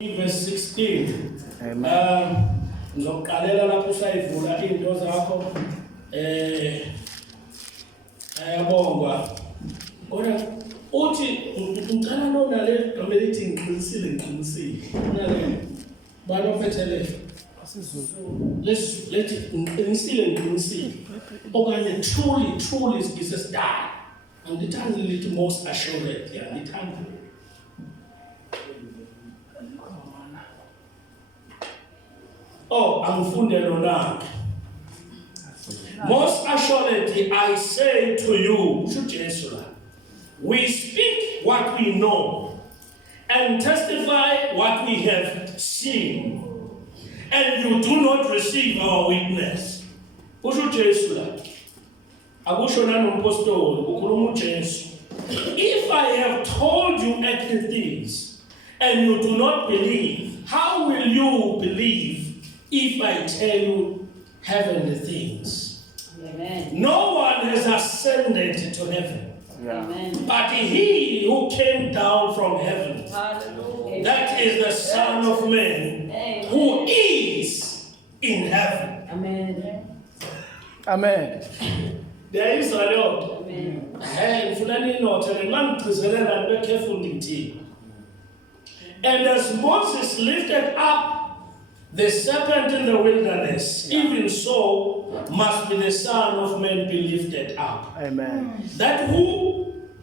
Verse 16. Amen. Ngizoqalela lapho usayivula into zakho ayabongwa. Kodwa uthi ngicela nona le gama elithi ngiqinisile. Nale banophethelele. Let's ngiqinisile. Okanye truly sisesidala. Angithandi lithi most assured. Yeah, ngithanda. Oh, angifunde lona. Most assuredly I say to you, we speak what we know and testify what we have seen, and you do not receive our witness. If I have told you earthly things and you do not believe, how will you believe if I tell you heavenly things? Amen. No one has ascended to heaven, Amen. but he who came down from heaven. Hallelujah. That is the Son of Man, Amen. who is in heaven. Amen. Amen. There is a Lord. Amen. Hey, fulani note le mangcizelela be careful ngithi. And as Moses lifted up the serpent in the wilderness, even so must be the Son of Man be lifted up. Amen. That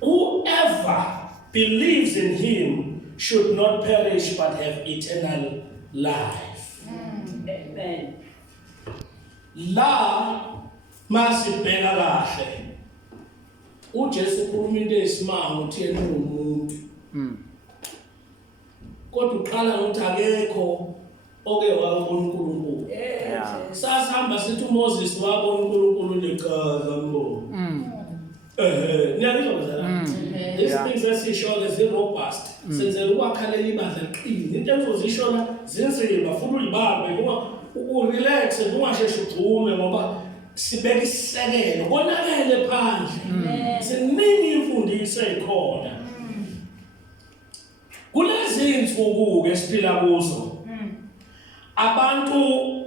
whoever believes in him should not perish but have eternal life. Amen. La masibheka kahle. uJesu ukhuluma into esimanga uthi yena ungumuntu. Kodwa uqala ngokuthi akekho oke wabona uNkulunkulu. Sasihamba sithi uMoses wabona uNkulunkulu neqhaza mbo. Niyabizwa bazalwane. These things esisho zi-robust. Senzela ukwakhalela ibandla liqine. Into ezozishona zinzima futhi uyibambe urelax ungasheshi ugcume ngoba sibeka isisekelo konakele phandle. Siningi imfundiso ezikhona. Kulezi insuku esiphila kuzo. Abantu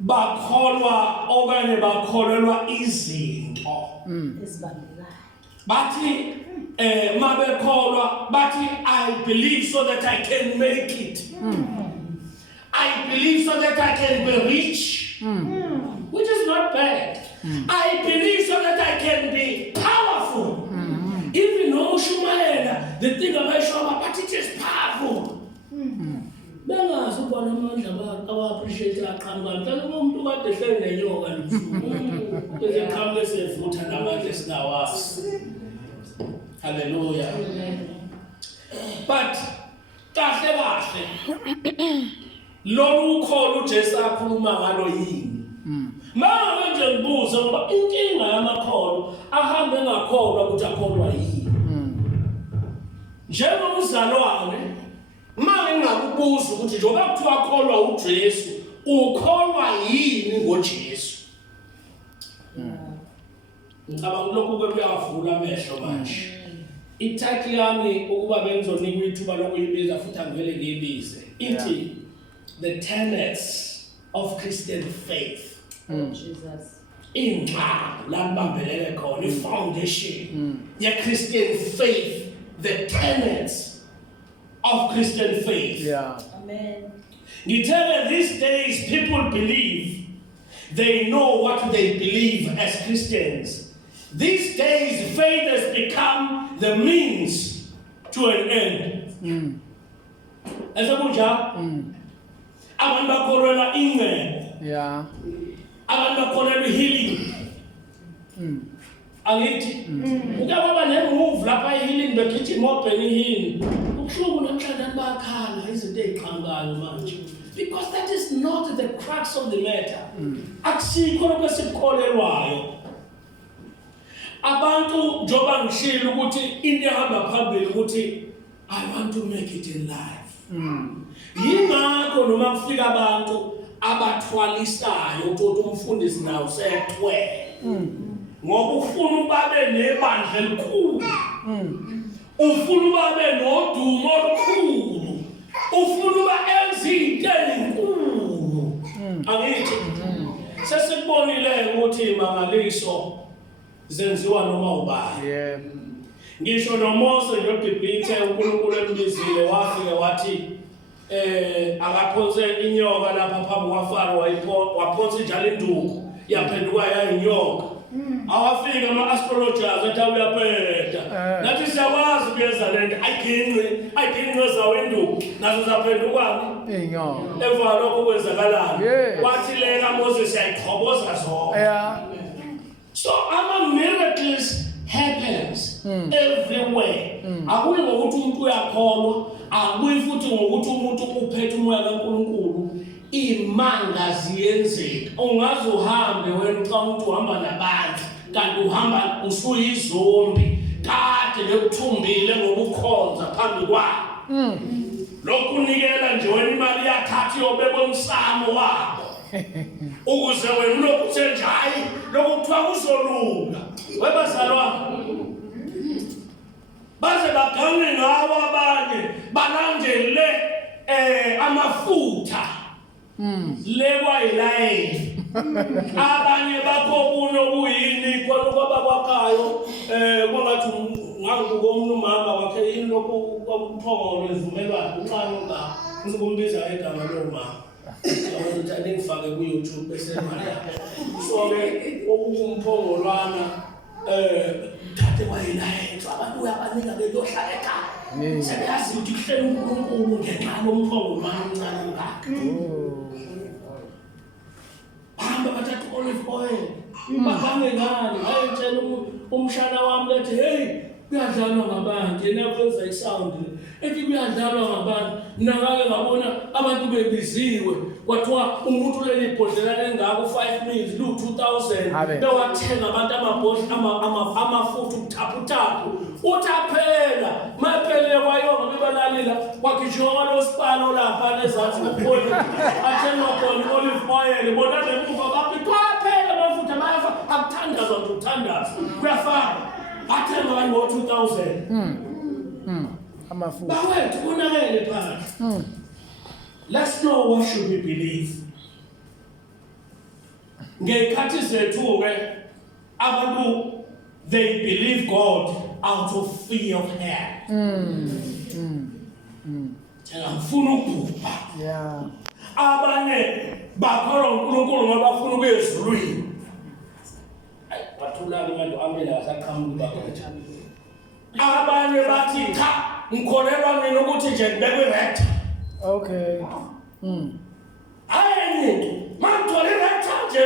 bakholwa okanye bakholelwa izinto. Bathi mabekholwa bathi I believe so that I can make it. I believe so that I can be rich. Which is not bad. I believe so that I can be powerful. Even though Shumaela, the thing about Shoma, but it is powerful. Bengazi ubona amandla awa-appreciate aqhamuka mhlawumbe umuntu kade ehleli nenyoka lusuku bese qhamuka esevutha namandla esingawazi. Hallelujah. But kahle lolu ukholo uJesu akhuluma ngalo yini? Manje nje ngibuza ngoba inkinga yamakholo ahambe ngakholwa ukuthi akholwa yini. Njengomzalwane manje ngingakubuza ukuthi njengoba kuthiwa akholwa uJesu, ukholwa yini ngoJesu? Ngicabanga lokhu kuyavula amehlo manje. Ithathu yami ukuba bengizonika ithuba lokuyibiza futhi angivele ngiyibize. Ithi the tenets of Christian faith. Jesus. Ingqaqo la kubambelele khona i-foundation ye-Christian faith, the tenets of Christian faith. Yeah. Amen. You tell me these days people believe they know what they believe as Christians. These days faith has become the means to an end. As a muja, abantu bakholelwa ingcebo. Yeah. Abantu bakholelwa healing. Angithi ukubaba nemove lapha healing begijima obheni healing. Ubuhlungu namhlanje bayakhala izinto eziqhamukayo manje. Because that is not the crux of the matter. Akusikho lokho esikholelwayo. Abantu njoba ngishilo ukuthi into ehamba phambili ukuthi I want to make it in life. Yingakho noma kufika abantu abathwalisayo ukuthi umfundisi nawo sethwe. Ngoba ufuna ubabe nebandla elikhulu. Ufuna ubabe nodumo olukhulu. Ufuna ukuthi imangaliso zenziwa noma ubani. Yeah. Ngisho noMose noGibhithe uNkulunkulu embizile wafike wathi akaphonse inyoka lapha phambi kwaFaro waphonsa njalo induku yaphenduka yayinyoka. Awafika ama-astrologers athi uyaphetha. Nathi siyakwazi kuyeza lento ayigingqwe zawo induku nazo zaphendukani Inyoka. emva lokho kwenzakalayo. Yes. Wathi leka Moses yayiqhoboza zonke. Yeah. So miracles happens everywhere. Akuyi ngokuthi umuntu uyakholwa, akuyi futhi ngokuthi umuntu uphethe umoya kaNkulunkulu. Imanga ziyenzeka. Ungaze uhambe wena xa umuntu uhamba nabantu kanti uhamba usuyizombi kade lekuthumbile ngokukhonza phambi kwakho. Lokunikela nje wena imali yakhathi yobekwe umsamo wakho. Ukuze wena ulokhu senjayi lokuthiwa kuzolunga. Webazalwane baze bagange ngawo abanye balandele amafutha lekwa ilayini. Abanye bakho kuno kuyini kwaba kwakayo kwangathi nganguko umama wakhe yini lokhu kwamphongolo evumelwayo uqalo nga uzokumbiza egama lomama. Ukuthi ngifake ku YouTube bese imali yakho. So ke okumphongolwana thathe kwayilayini abantu uyabanika beyohlala ekhaya. Sebeyazi ukuthi kuhleli uNkulunkulu ngenxa yomphongolwana omncane ngakhe. Hamba bathatha olive oil. Bahambe ngani bayitshela umshana wami lethi hey kuyadlalwa ngabantu yena kwenza isound ethi kuyadlalwa ngabantu nangake ngabona abantu bebiziwe kwathiwa umuntu leli ibhodlela lengako 5 mils lu 2000 bewathenga abantu amafutha ukuthaphuthaphu uthaphela maphele kwayonga bebalalila kwakhijoka losipalo lapha lezathi kupholi athenga khona olive oil bona lemuva bapi kwaphela amafutha mayafa akuthandazwa nje ukuthandaza kuyafana athenga abantu ngo-2000 Amafutha. bawethu kunakele phansi. Let's know what should we believe. Ngekhathi zethu ke abantu they believe God out of fear of hell. Ngifuna ukubhubha. Yeah. Abanye bakholwa uNkulunkulu ngoba bafuna ukuya ezulwini. Bathula abantu amela asaqhamuka bakwethu. Abanye bathi cha ngikholelwa mina ukuthi nje ngibekwe right. Okay. Ayini mangithole right nje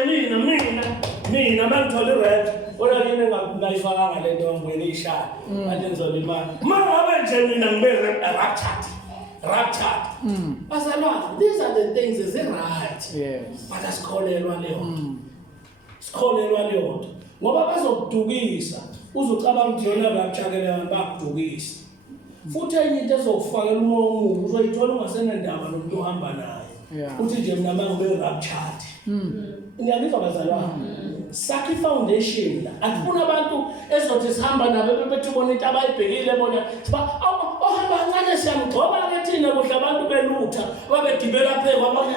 mina mangithole right ola yini ngayifaka lento ngibuyele ishaya manje ngizoba imali mangabe nje mina ngibe raptured. Bazalwane, these are the things is right. Yes. But asikholelwa leyo nto. Sikholelwa leyo nto ngoba bazokudukisa uzocabanga ukuthi yona rapture bakudukisa. Futhi enye into ezokufakela umoya omubi uzoyithola ungasenendaba nomuntu ohamba naye. Uthi nje mina mangibe raptured. Ngiyabizwa bazalwane. Sakhi foundation la. Akufuna abantu ezothi sihamba nabo bethi bona into abayibhekile bona ohamba kancane siyamgcoba ke thina kuhle abantu belutha babegibela phezulu abanye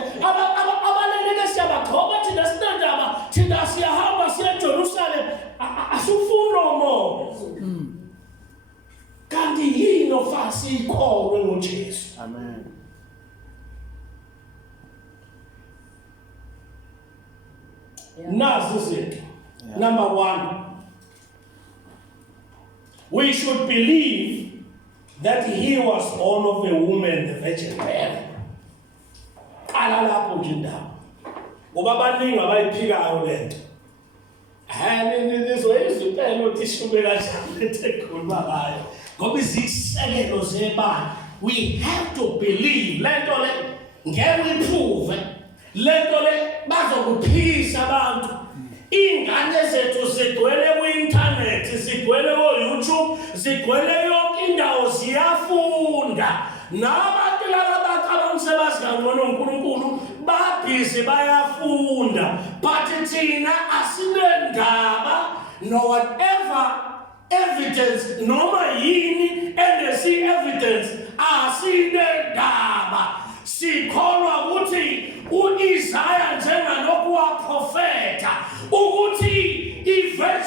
abaleleke siyabagcoba thina sinendaba thina siyahamba siya eJerusalem asufuna umoya. Kanti yini ofasi ikholwe ngoJesu. Amen. Nazi izinto. Number 1, we should believe that he was born of a woman, the Virgin Mary. Qala lapho nje indaba. Ngoba abaningi abayiphikayo lento. Nizoyizimpela ukuthi ishume kanjani lento ekhuluma ngayo. Ngoba izisekelo zebala. We have to believe lento le ngeke uyiprove. Lento le bazokuphikisa abantu. Ingane zethu zigcwele ku-internet, zigcwele ku-YouTube, zigcwele yonke indawo ziyafunda. Nabantu laba bacabanga sebazi kangcono uNkulunkulu babhizi bayafunda. But thina asinendaba no whatever evidence noma yini engesi evidence asinendaba. Sikholwa ukuthi uIsaya njengalokhu waprofeta ukuthi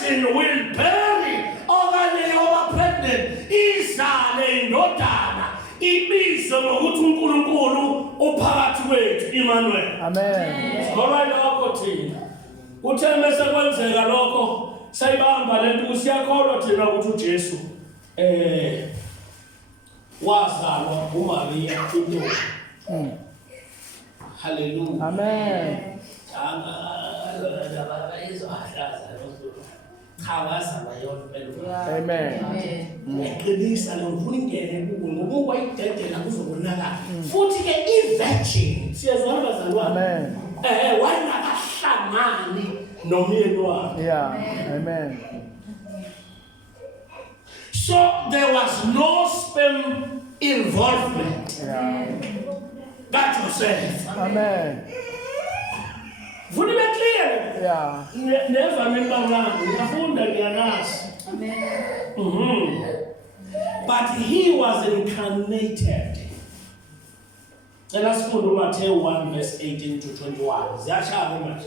virgin will bury okanye yoba pregnant izale indodana ibizo ngokuthi uNkulunkulu uphakathi kwethu Emmanuel. Amen. Ngoba lokho thina uthe mase kwenzeka lokho sayibamba lento kusiyakholwa thina ukuthi uJesu wazalwa uMaria intombi. Hallelujah. Amen. Amen. Ngiqinisa ngivungele kuwe ngoba wayidedela kuzobonakala. Futhi ke i-virgin siyazwana bazalwane. Amen. Wayengakahlangani nomyeni wakhe. Yeah. Amen. So there was no sperm involvement. Yeah. That yourself. Amen. Would it be clear? Yeah. Never remember But he was incarnated. And let's go to Matthew 1 verse 18 to 21. Ziyashaya manje.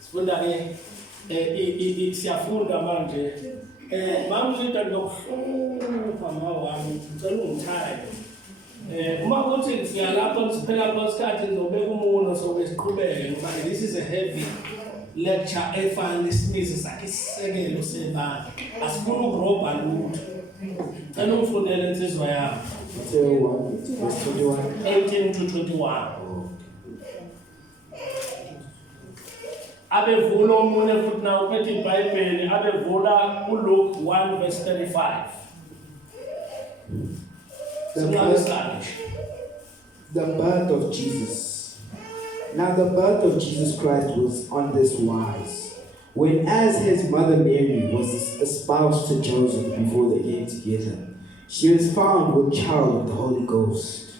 Sifunda ke siyafunda manje. Mangizida ngokuhlupha mawami ngicela ungithaye. Uma kuthi siyalapha siphela isikhathi ngizobeka umuno sobe siqhubeke ngoba this is a heavy lecture efana isimizi sakhe isisekelo sebandla. Asifuna ukurobha lutho. Cela ungifundele insizwa yami. Matthew 1 verse 21. 18 to 21. Abevula omunye futhi na uphethe iBhayibheli abevula uLuke 1 verse 35. The birth of Jesus. Now the birth of Jesus Christ was on this wise. When as his mother Mary was espoused to Joseph before they came together, she was found with child of the Holy Ghost.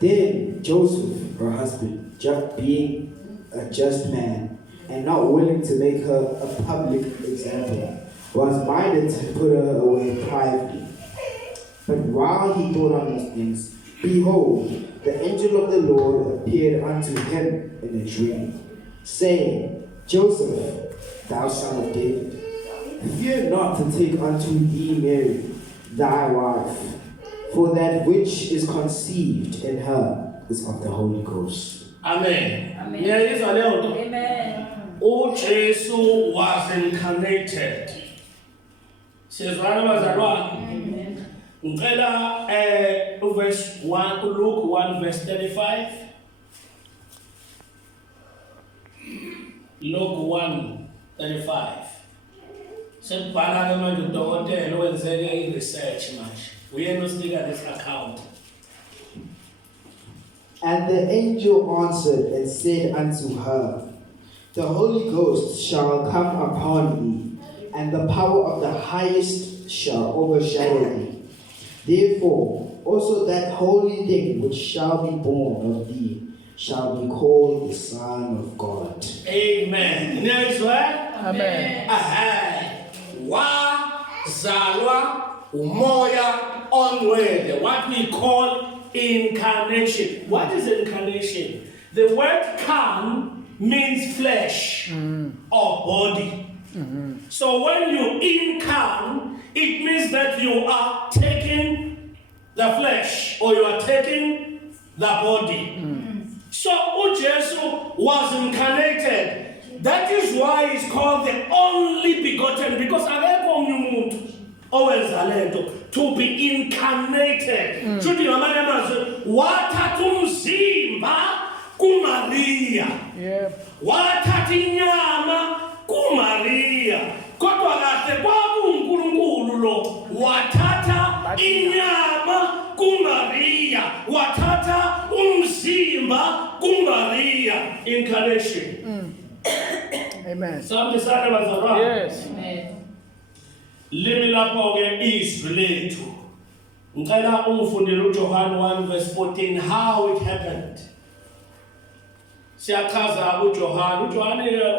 Then Joseph, her husband, being a just man, and not willing to make her a public example, was minded to put her away privately. But while he thought on these things, behold, the angel of the Lord appeared unto him in a dream, saying, Joseph, thou son of David, fear not to take unto thee Mary, thy wife, for that which is conceived in her is of the Holy Ghost. Amen. Amen. Amen. uJesu was incarnated. Siyazwana bazalwane. Ngicela verse 1 Luke 1 verse 35. Luke 1:35. Sebhala ke manje udokotela wenzeke i-research manje. Uyena usinika this account. And the angel answered and said unto her, The Holy Ghost shall come upon thee, and the power of the highest shall overshadow thee. Therefore, also that holy thing which shall be born of thee shall be called the Son of God. Amen. Next one. Amen. Wazalwa umoya ongcwele. What we call incarnation. What is incarnation? The word "can" means flesh or body. So when you incarn, it means that you are taking the flesh or you are taking the body. So uJesu was incarnated. That is why he's called the only begotten, because akekho omnye umuntu owenza lento to be incarnated. Should you ngamanye amazwi wathatha umzimba kuMaria. Yep. Wathatha inyama kuMaria. Kodwa kahle kwakuNkulunkulu lo wathatha inyama kuMaria, wathatha umzimba kuMaria. Incarnation. Amen. Something sana bazalwane. Yes. Limi lapho ke izwi lethu. Ngicela ungifundele uJohn 1 verse 14 how it happened. Siyachaza uJohn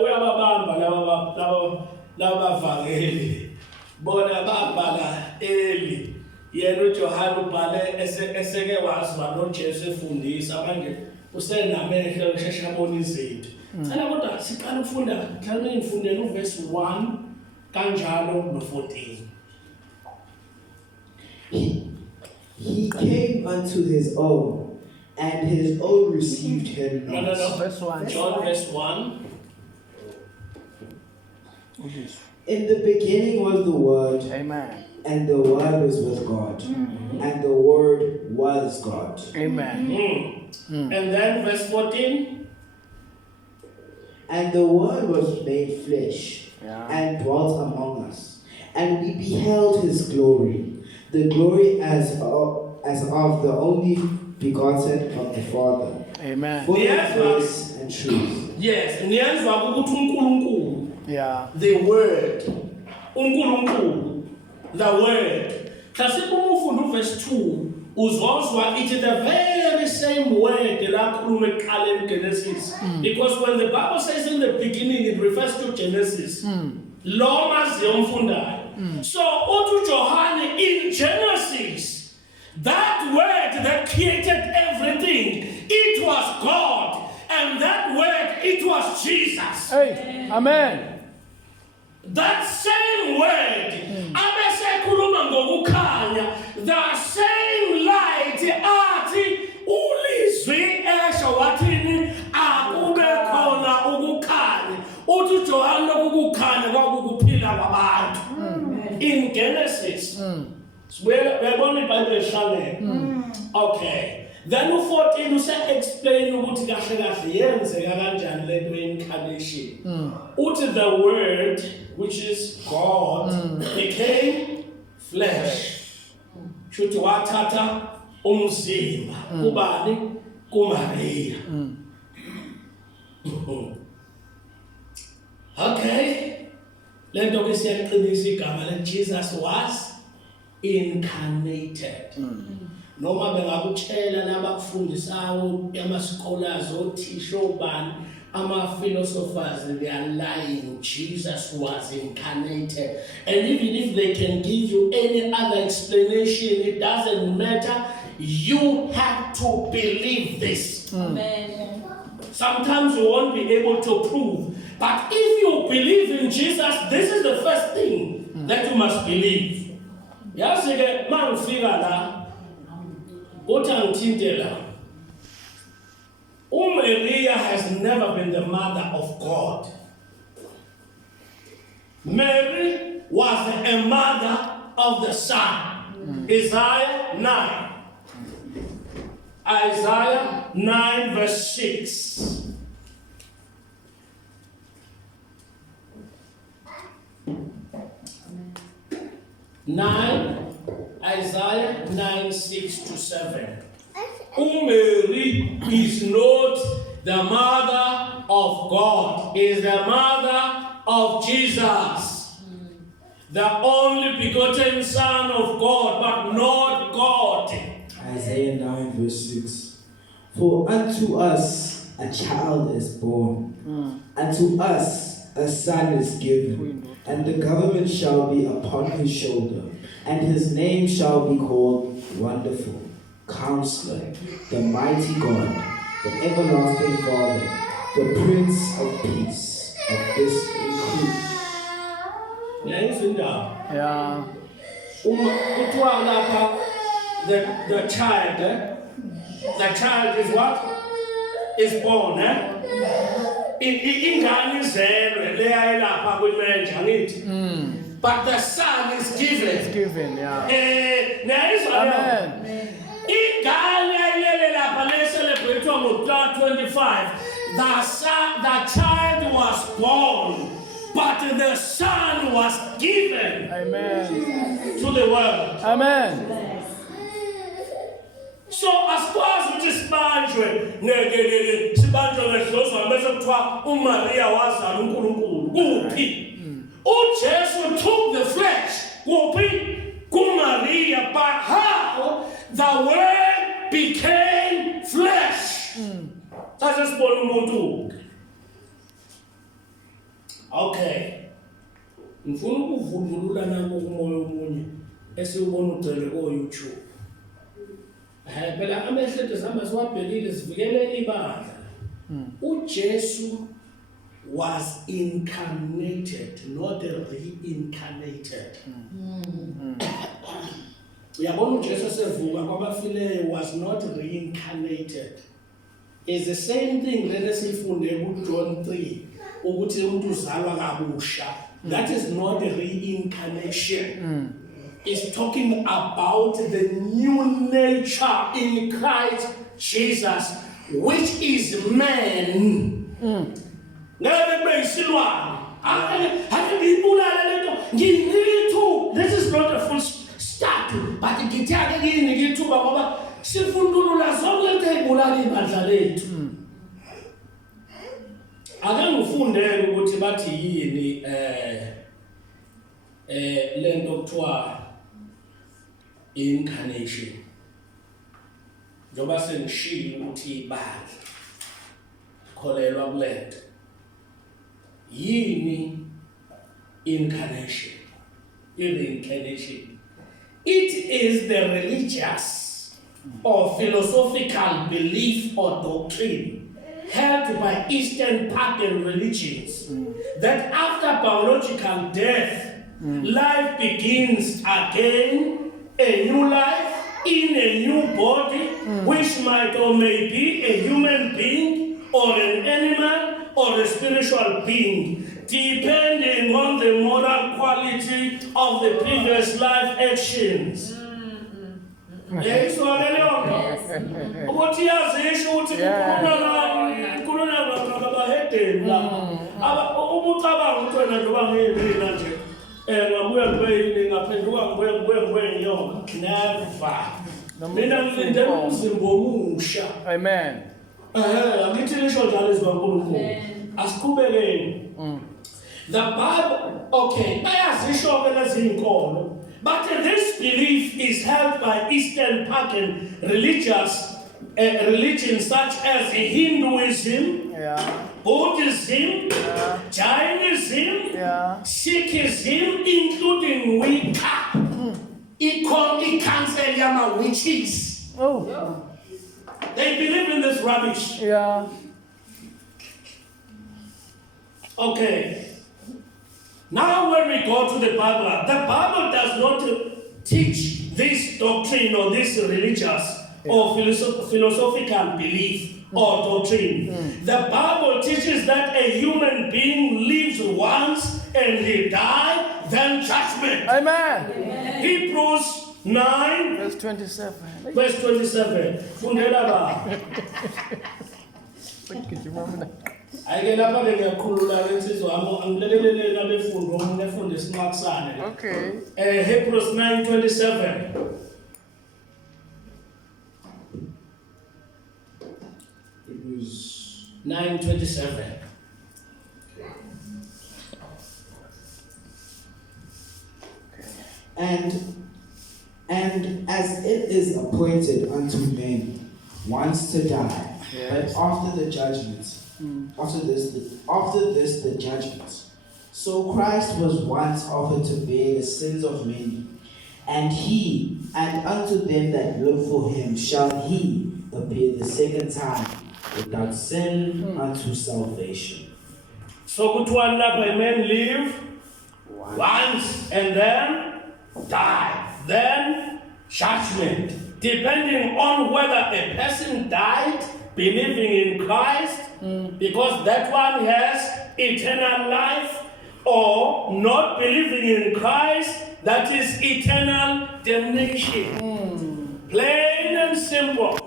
uyababamba laba bavangeli. Bona babhala eli. Yena uJohn ubhale eseke waziwa noJesu efundisa manje usenamehlo usheshe abona izinto. Cela kodwa siqala ukufunda mhlawumbe ngifundele uverse 1 Kanjalo no 14. He came unto his own, and his own received him No. not. Verse 1. John verse 1. In the beginning was the Word, Amen. and the Word was with God, and the Word was God. Amen. And then verse 14. And the Word was made flesh, Yeah. and dwelt among us, and we beheld his glory, the glory as of the only begotten of the Father, Amen. full Yes, of grace and truth. Yes, niyezwa ukuthi uNkulunkulu, Yeah. the word, uNkulunkulu, the word. Hlasibe umufunda uverse 2 uzozwa it is the very same word la khuluma ekuqaleni Genesis, because when the Bible says in the beginning it refers to Genesis. Lo maziyo umfundayo. So uthi John in Genesis, that word that created everything, it was God, and that word, it was Jesus. Hey. Amen. That same word, abesekhuluma ngokukhanya, the same light athi ulizwi esho wathini akube khona ukukhanya. Uthi uJohane ukukhanya kwakukuphila kwabantu. In Genesis. Uyabona iBhayibheli ehlangene. Okay. Then u14 use-explain ukuthi kahle kahle yenzeka kanjani lento ye-incarnation. Uthi the word, which is God, became flesh. Shuthi wathatha umzimba. Kubani? KuMaria. Okay. Lento ke siyaqinisa igama le Jesus was incarnated. Noma bengakutshela nabakufundisayo ama-scholars othisha obani ama-philosophers, they are lying. Jesus was incarnated, and even if they can give you any other explanation, it doesn't matter. You have to believe this. Amen. Sometimes you won't be able to prove, but if you believe in Jesus, this is the first thing that you must believe. Yazi-ke mangifika la uthi angithinte la, uMaria has never been the mother of God. Mary was a mother of the Son. Isaiah 9. Isaiah 9 verse 6. Isaiah 9, 6 to 7. Mary is not the mother of God, is the mother of Jesus, the only begotten Son of God, but not God. Isaiah 9 verse 6. For unto us a child is born, unto us a son is given, and the government shall be upon his shoulder, and his name shall be called Wonderful, Counselor, the Mighty God, the Everlasting Father, the Prince of Peace. Of this increase. Yeah. Kuthiwa lapha the child is what? Is born, ingane izelwe leya elapha kwimenja ngithi. But the son is given. It's given, yeah. Niyayizwa leyo? Amen. Ingane ayilele lapha le-celebrate-wa ngo-25. The child was born, but the son was given Amen. to the world. Amen. So asikwazi ukuthi sibanjwe ngedlozwana bese kuthiwa uMaria wazala uNkulunkulu. Kuphi? uJesu took the flesh. Kuphi? KuMaria. But how the word became flesh? That's sibona umuntu. Okay. Ngifuna ukuvundulula nami umoya omunye esiubona ugcwele ko-YouTube. Phela amehlo ethu zihamba siwabhekile sivikele ibandla. uJesu was incarnated, not reincarnated. Uyabona uJesu sevuka kwabafileyo was not reincarnated. It's the same thing lena sifunde kuJohn 3 ukuthi umuntu uzalwa kabusha. That is not a reincarnation. It's talking about the new nature in Christ Jesus, which is man. This is not a full start, but ake ngifundele ukuthi bathi yini lento kuthiwa incarnation. Njoba sengishilo ukuthi ibandla kholelwa kulento. Yini incarnation? Reincarnation. It is the religious or philosophical belief or doctrine held by Eastern pagan religions that after biological death, life begins again, a new life in a new body, which might or may be a human being or an animal or a spiritual being, depending on the moral quality of the previous life actions. Yes. Amen. The Bible, okay, but this belief is held by Eastern pagan religions such as Hinduism, Buddhism, Jainism, Sikhism, including Wicca. It cancels yama witches. They believe in this rubbish. Okay. Now when we go to the Bible does not teach this doctrine or this religious or philosophical belief or doctrine. The Bible teaches that a human being lives once and he dies, then judgment. Amen. Hebrews 9 Verse 27. verse 27. Fundela ba. Ayike lapha ngiyakhulula lensizwa angilelelele nabefundo umuntu efunde isinqakusane. Okay. Hebrews 9:27. Hebrews 9:27. And as it is appointed unto men once to die, but after this the judgment. So Christ was once offered to bear the sins of many, and unto them that look for him shall he appear the second time without sin unto salvation. So good one by men live once and then die, then judgment, depending on whether a person died believing in Christ, because that one has eternal life, or not believing in Christ, that is eternal damnation. Plain and simple.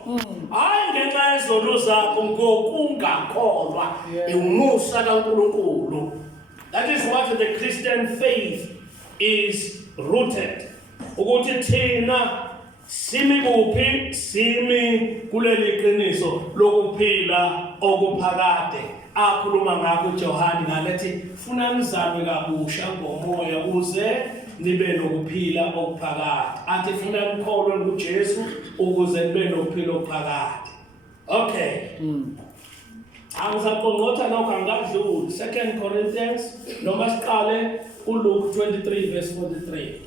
That is what the Christian faith is rooted. Ukuthi thina simi kuphi simi kuleli qiniso lokuphila okuphakade akhuluma ngakho uJohane ngalethi funa nizame kabusha ngomoya ukuze nibe nokuphila okuphakade athi funa nikholwe kuJesu ukuze nibe nokuphila okuphakade. Okay. Angizaqongqotha lokho angakudluli. 2 Corinthians noma siqale uLuke 23 verse 43.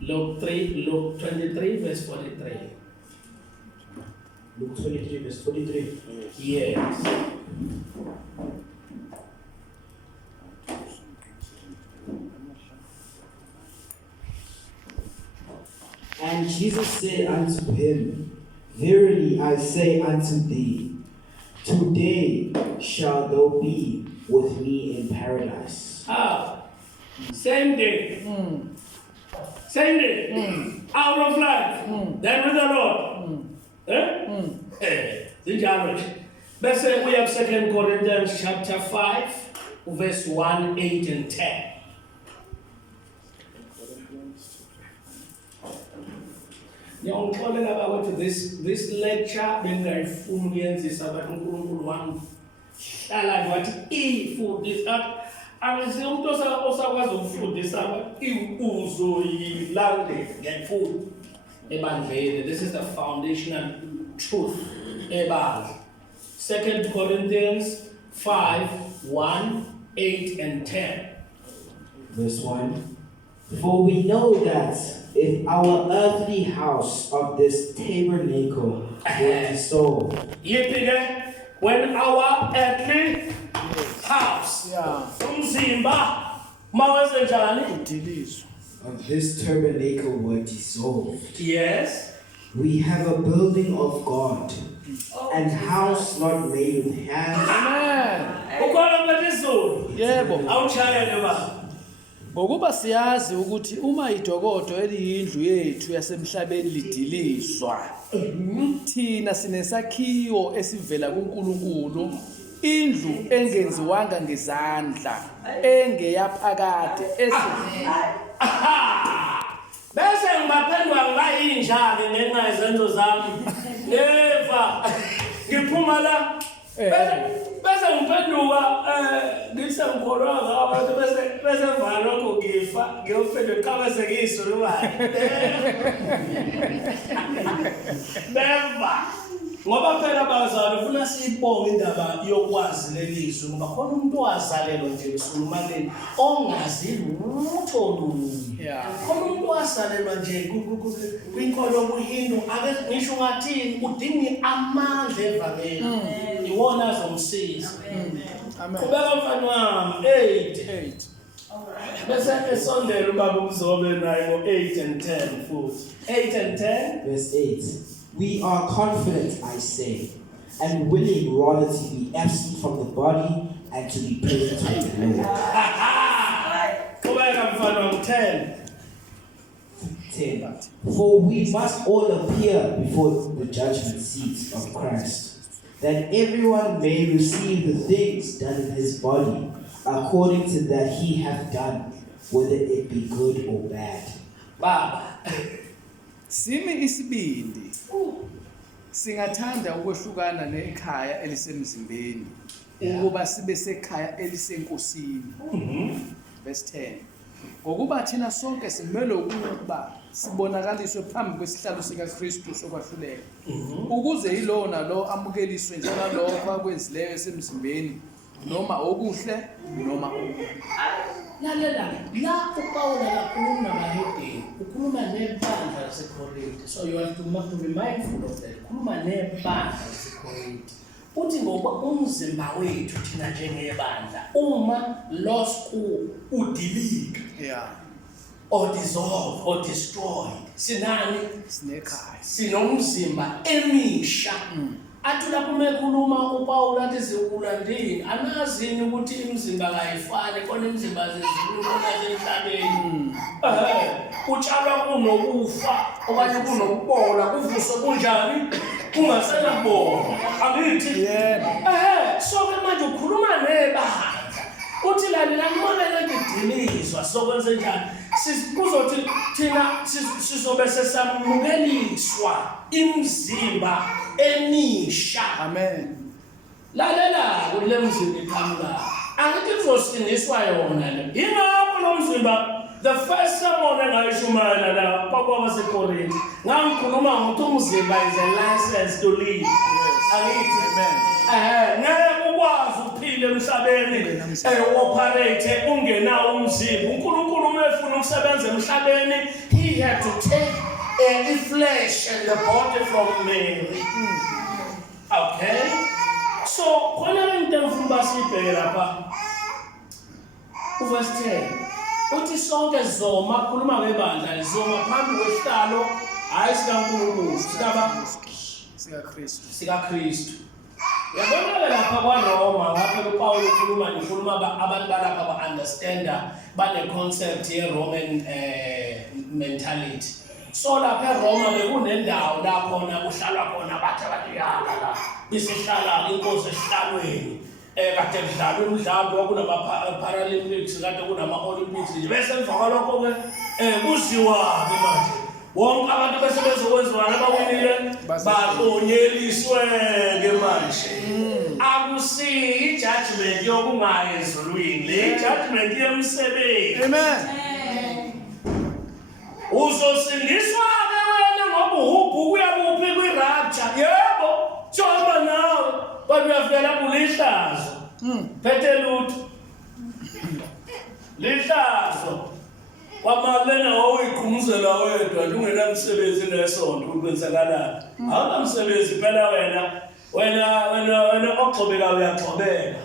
Luke 23 verse 43. Luke 23 verse 43. Yes. And Jesus said unto him, Verily I say unto thee, today shalt thou be with me in paradise. Same day. Same day. Out of life. Then with the Lord. Let's say we have 2 Corinthians chapter 5, verse 1, 8, and 10. Ngiyangixolela bakwethu this lecture bengayifuni ukuyenzisa abantu uNkulunkulu wami hlala wathi ifundisa akusi umuntu osakwazi ukufundisa uzoyilandela ngefunda ebandleni. This is the foundational truth ebandla. 2 Corinthians 5, 1, 8, and 10. Verse 1. For we know that if our earthly house of this tabernacle were dissolved, when our earthly house, umzimba mawenzenjani? of this tabernacle were dissolved, Yes. we have a building of God, and house not made with hands. Ukhona mfethu? Yebo. Awuchayele ba. Ngokuba siyazi ukuthi uma idokodo eliyindlu yethu yasemhlabeni lidiliswa, thina sinesakhiwo esivela kuNkulunkulu, indlu engenziwanga ngezandla, engeyaphakade Bese ngibaphendula ngayinjalo ngenxa yezenzo zami. Never. Ngiphuma la. Bese ngiphenduka ngise ngikholwa abantu bese mva lokho ngifa ngiyofela eqhawe sekiso lobani. Never. Ngoba phela bazali ufuna siyibonge indaba yokwazi lelizwe ngoba khona umuntu owazalelwa nje eSulumaleni ongazi lutho lunye. Khona umuntu owazalelwa nje kwinkolo yobuHindu ake ngisho ngathini udinga amandla evangeli. Iwona azomsiza. Amen. Kubeka mfana wami 8. Bese esondela ubaba umzobe naye ngo8 and 10 futhi. 8 and 10. Verse 8. We are confident, I say, and willing rather to be absent from the body and to be present with the Lord. Kubeka mfana wami 10. 10. For we must all appear before the judgment seat of Christ, that everyone may receive the things done in his body, according to that he hath done, whether it be good or bad. Baba. Simi isibindi. Singathanda ukwehlukana nekhaya elisemzimbeni ukuba sibe sekhaya elisenkosini. Verse 10. Ngokuba thina sonke simele ukuba sibonakaliswe phambi kwesihlalo sikaKristu sokwahluleka. Ukuze yilowo nalo amukeliswe njengalokho akwenzileyo esemzimbeni noma okuhle noma okubi. Lalela la uPaul akakhuluma nabaHebrew ukhuluma nebandla laseKorinte, so you have to be mindful of that. Ukhuluma nebandla laseKorinte uthi ngoba umzimba wethu thina njengebandla uma lost udilika or dissolved or destroyed sinani sinekhaya sinomzimba emisha. Athi lapho mekhuluma uPaul athi sikulandini anazini ukuthi imizimba kayifani khona imizimba zezulu khona zemhlabeni. Utshalwa kunokufa okanye kunokubola kuvuswe kunjani kungasela bona angithi so manje ukhuluma nebandla uthi lalela ngibonele ngidilizwa sokwenze njani kuzothi thina sizobe sesamukeliswa imizimba emisha. Amen. Lalela kule mzimba iqhamuka angithi kuzosindiswa yona le ingapho lo mzimba. The first sermon engayishumayela la kwabaseKorinte ngangikhuluma ngokuthi umzimba is a license to live. Angithi amen. Ngeke ukwazi ukuphila emhlabeni operate ungenawo umzimba. uNkulunkulu umefuna ukusebenza emhlabeni, he had to take the flesh and the body from Mary. Okay? So, khona into engifuna basibheke lapha. Uverse 10. Uthi sonke zoma khuluma ngebandla zoma phambi kwesihlalo hayi sikaNkulunkulu sikaKristu. Yabona lapha kwaRoma lapha uPaul ukhuluma abantu balapha ba-understanda bane-concept ye-Roman mentality. So lapha eRoma bekunendawo la khona kuhlala khona abantu yala la besihlala inkosi esihlalweni kade kudlalwa umdlalo kunama-Paralympics kade kunama-Olympics nje bese emva kwalokho ke kuziwa ke manje wonke abantu bese bezokwenziwa abawinile bahlonyeliswe ke manje akusiyi judgment yokungayi ezulwini le judgment yemsebenzi. Amen. Uzosindiswa ke wena ngoba uhubhu kuyakuphi kwi-rapture yebo joba nawe kodwa uyafika lapho lihlazo phethe lutho lihlazo kwamalena oyiqhumuzela wedwa ungenamsebenzi nesonto ukwenzakalana awunamsebenzi phela wena ogxobeka uyaxhobeka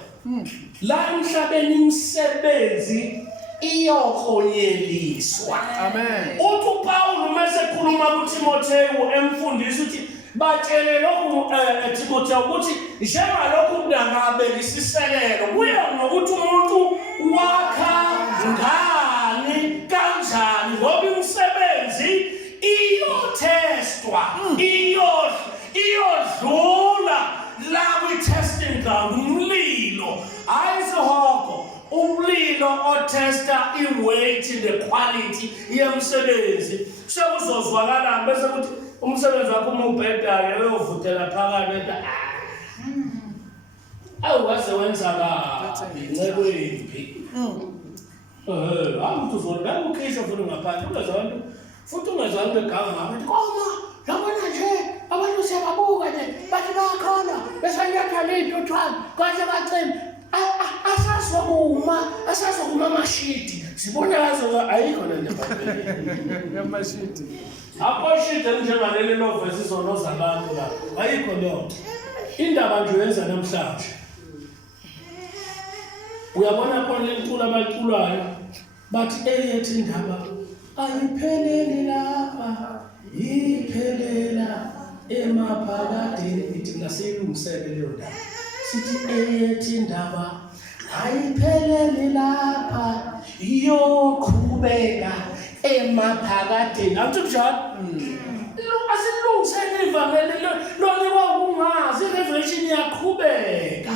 la emhlabeni imsebenzi iyokonyeliswa. Amen. Uthi uPaul mase khuluma kuTimotheyu emfundisa uthi batshele lokhu Timotheyu ukuthi njengalokhu kungabe isisekelo kuya ngokuthi umuntu wakha ngani kanjani ngoba imisebenzi iyotestwa iyodlula la kwi-testing ground umlilo ayisihogo umlilo otesta i-weight the quality yemsebenzi sekuzozwakala bese kuthi umsebenzi wakho umubhedayo uyovutela phakathi awaze wenza kabi ncebephi abantu uzolibeka ukhishwa futhi ngaphandle ungeza abantu futhi ungeza abantu beganga bathi koma yabona nje abantu sebabuka nje bathi bakhona besanyatha into uthwala kahle kacembe asazokuma amashidi sibona kazo ayikho lento ebhayibhelini Yamashidi. aposhidi njengaleli novesi izono zabantu la ayikho leyo indaba nje yenza namhlanje uyabona khona leculo abaculayo bathi eyethi indaba ayipheleli lapha iphelela emaphakadeni ithi ngasiyilungisele leyo ndaba sithi eyethi indaba ayipheleli lapha iyoqhubeka emaphakadeni awuthi njalo asilungisele ivangeli lonikwa kungazi irevelation iyaqhubeka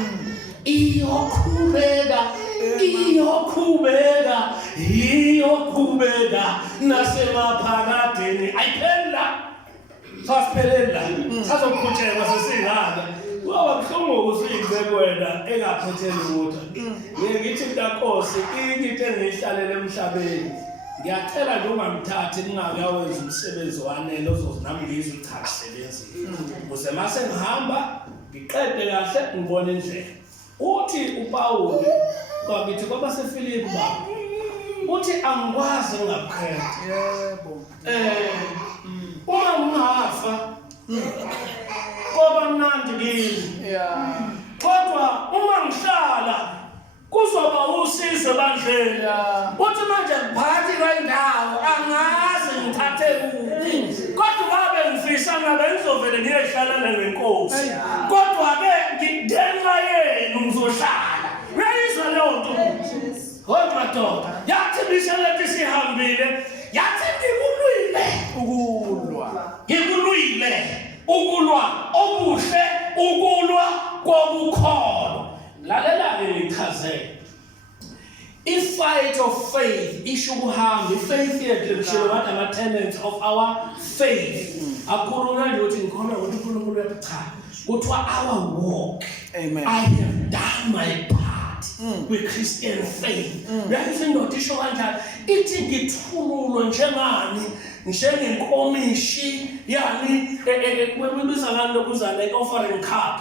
iyoqhubeka nasemaphakadeni ayiphelela sasiphelela sazoqhutshekwa sesingaka waba kuhlungu usuyibeke wena engaphethele lutho ngithi mntankosi into engiyihlalele emhlabeni ngiyacela nje ungamthathi ningakawenza umsebenzi wanele ozozinami ngizwe cha kusebenzile ukuze mase ngihamba ngiqede kahle ngibone indlela uthi uPaul kwabithi kwabaseFilipi ba uthi angikwazi ngakukhetha Yebo. uma ngingafa ngoba mnandi kimi Yeah. kodwa uma ngihlala kuzoba usizo bandlela Yeah. uthi manje ngiphathi kwendawo angazi ngithathe kuphi kodwa babe ngifisa ngabe ngizovele ngiyehlalana nenkosi kodwa ke ngidenga yenu ngizohlala uyayizwa leyo nto hoy madoda yathi biselethi sihambile yathi ngikulwile ukulwa okuhle ukulwa kobukholo lalela ngichazele i-fight of faith isho ukuhamba i-faith yethu lishilo ngathi ama-tenets of our faith akhuluma nje ukuthi ngikhona ukuthi uNkulunkulu uyacha kuthiwa our walk. Amen. I have done my part with Christian faith yayithi indoda isho kanjani ithi ngithululwe njengenkomishi yani kwebiza ngani lokuzana i-offering cup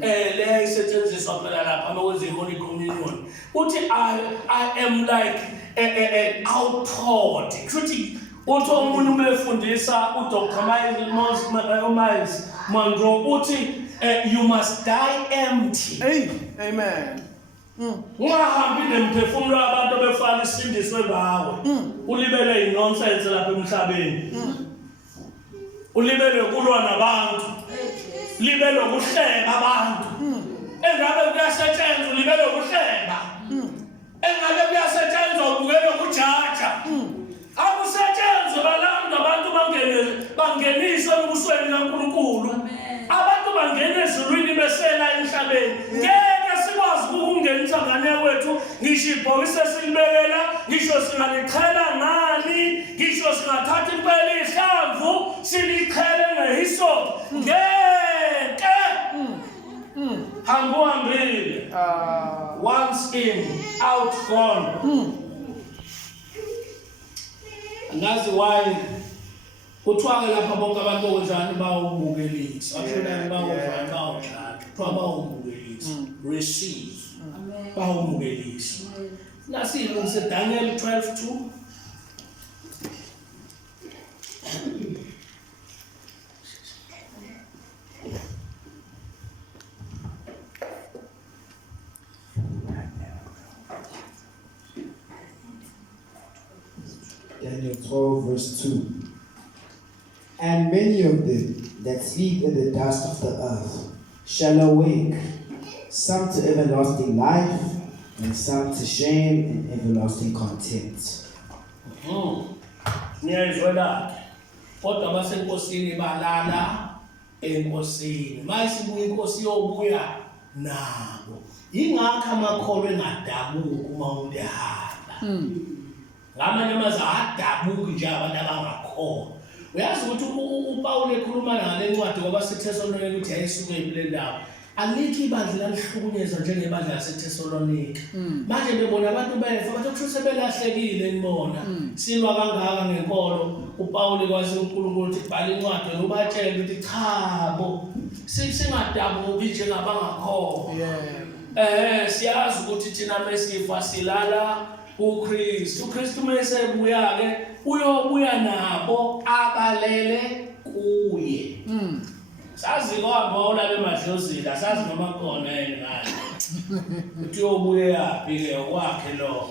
le isetshenziswa phela lapha makwenza i-holy communion uthi I am like outpoured futhi uthi omunye umefundisa uDr. Miles Monroe uthi you must die empty. Hey, amen. Ungahambi nemphefumulo abantu befana isindiswe ngawe. Ulibele inonsense lapha emhlabeni. Ulibele kulwa nabantu. Libele ukuhleba abantu. Engabe kuyasetshenzwa ulibele ukuhleba. Engabe kuyasetshenzwa ubukele ukujaja. Akusetshenzwe balanda abantu bangeniswe ebusweni kaNkulunkulu. Abantu bangena ezulwini besela emhlabeni. Ngeke sikwazi ukungenisa ngane wethu ngisho ibhokisi esilibekela, ngisho singalichela ngani, ngisho singathatha impela ihlamvu silichele ngehisopo. Ngeke hambile. Once in, out gone. Ngazi why kuthiwa lapha bonke abantu bokwenzani bawubukelisa. Ashonani bawuzani bawudlala. Kuthiwa bawubukelisa. Receive. Bawubukelisa. Nasilo Daniel 12:2. Daniel 12:2. And many of them that sleep in the dust of the earth shall awake, some to everlasting life, and some to shame and everlasting contempt. Niyayizwela kodwa basenkosini balala enkosini. Mayisibuya inkosi yobuya nabo. Ingakho amakholwa engadabuki uma umuntu ehamba. Ngamanye amazwi adabuki nje abantu abangakholwa. Uyazi ukuthi uPaul ekhuluma ngale ncwadi kwabaseThesalonika ukuthi ayisuke kule ndawo. Alikho ibandla lihlukunyezwa njengebandla laseThesalonika. Manje bebona abantu befa bathi kusho sebelahlekile ngibona. Silwa kangaka ngenkolo uPaul kwazi uNkulunkulu ukuthi bhala incwadi ubatshela ukuthi cha bo singadabuki njengabangakholwa. Siyazi ukuthi thina mesifa silala uKristu. uKristu mesebuya ke uyobuya nabo abalele kuye. Sazi kwamba ola bemadlozini asazi noma khona yini ngani. Uthi uyobuya yaphi ke kwakhe lo.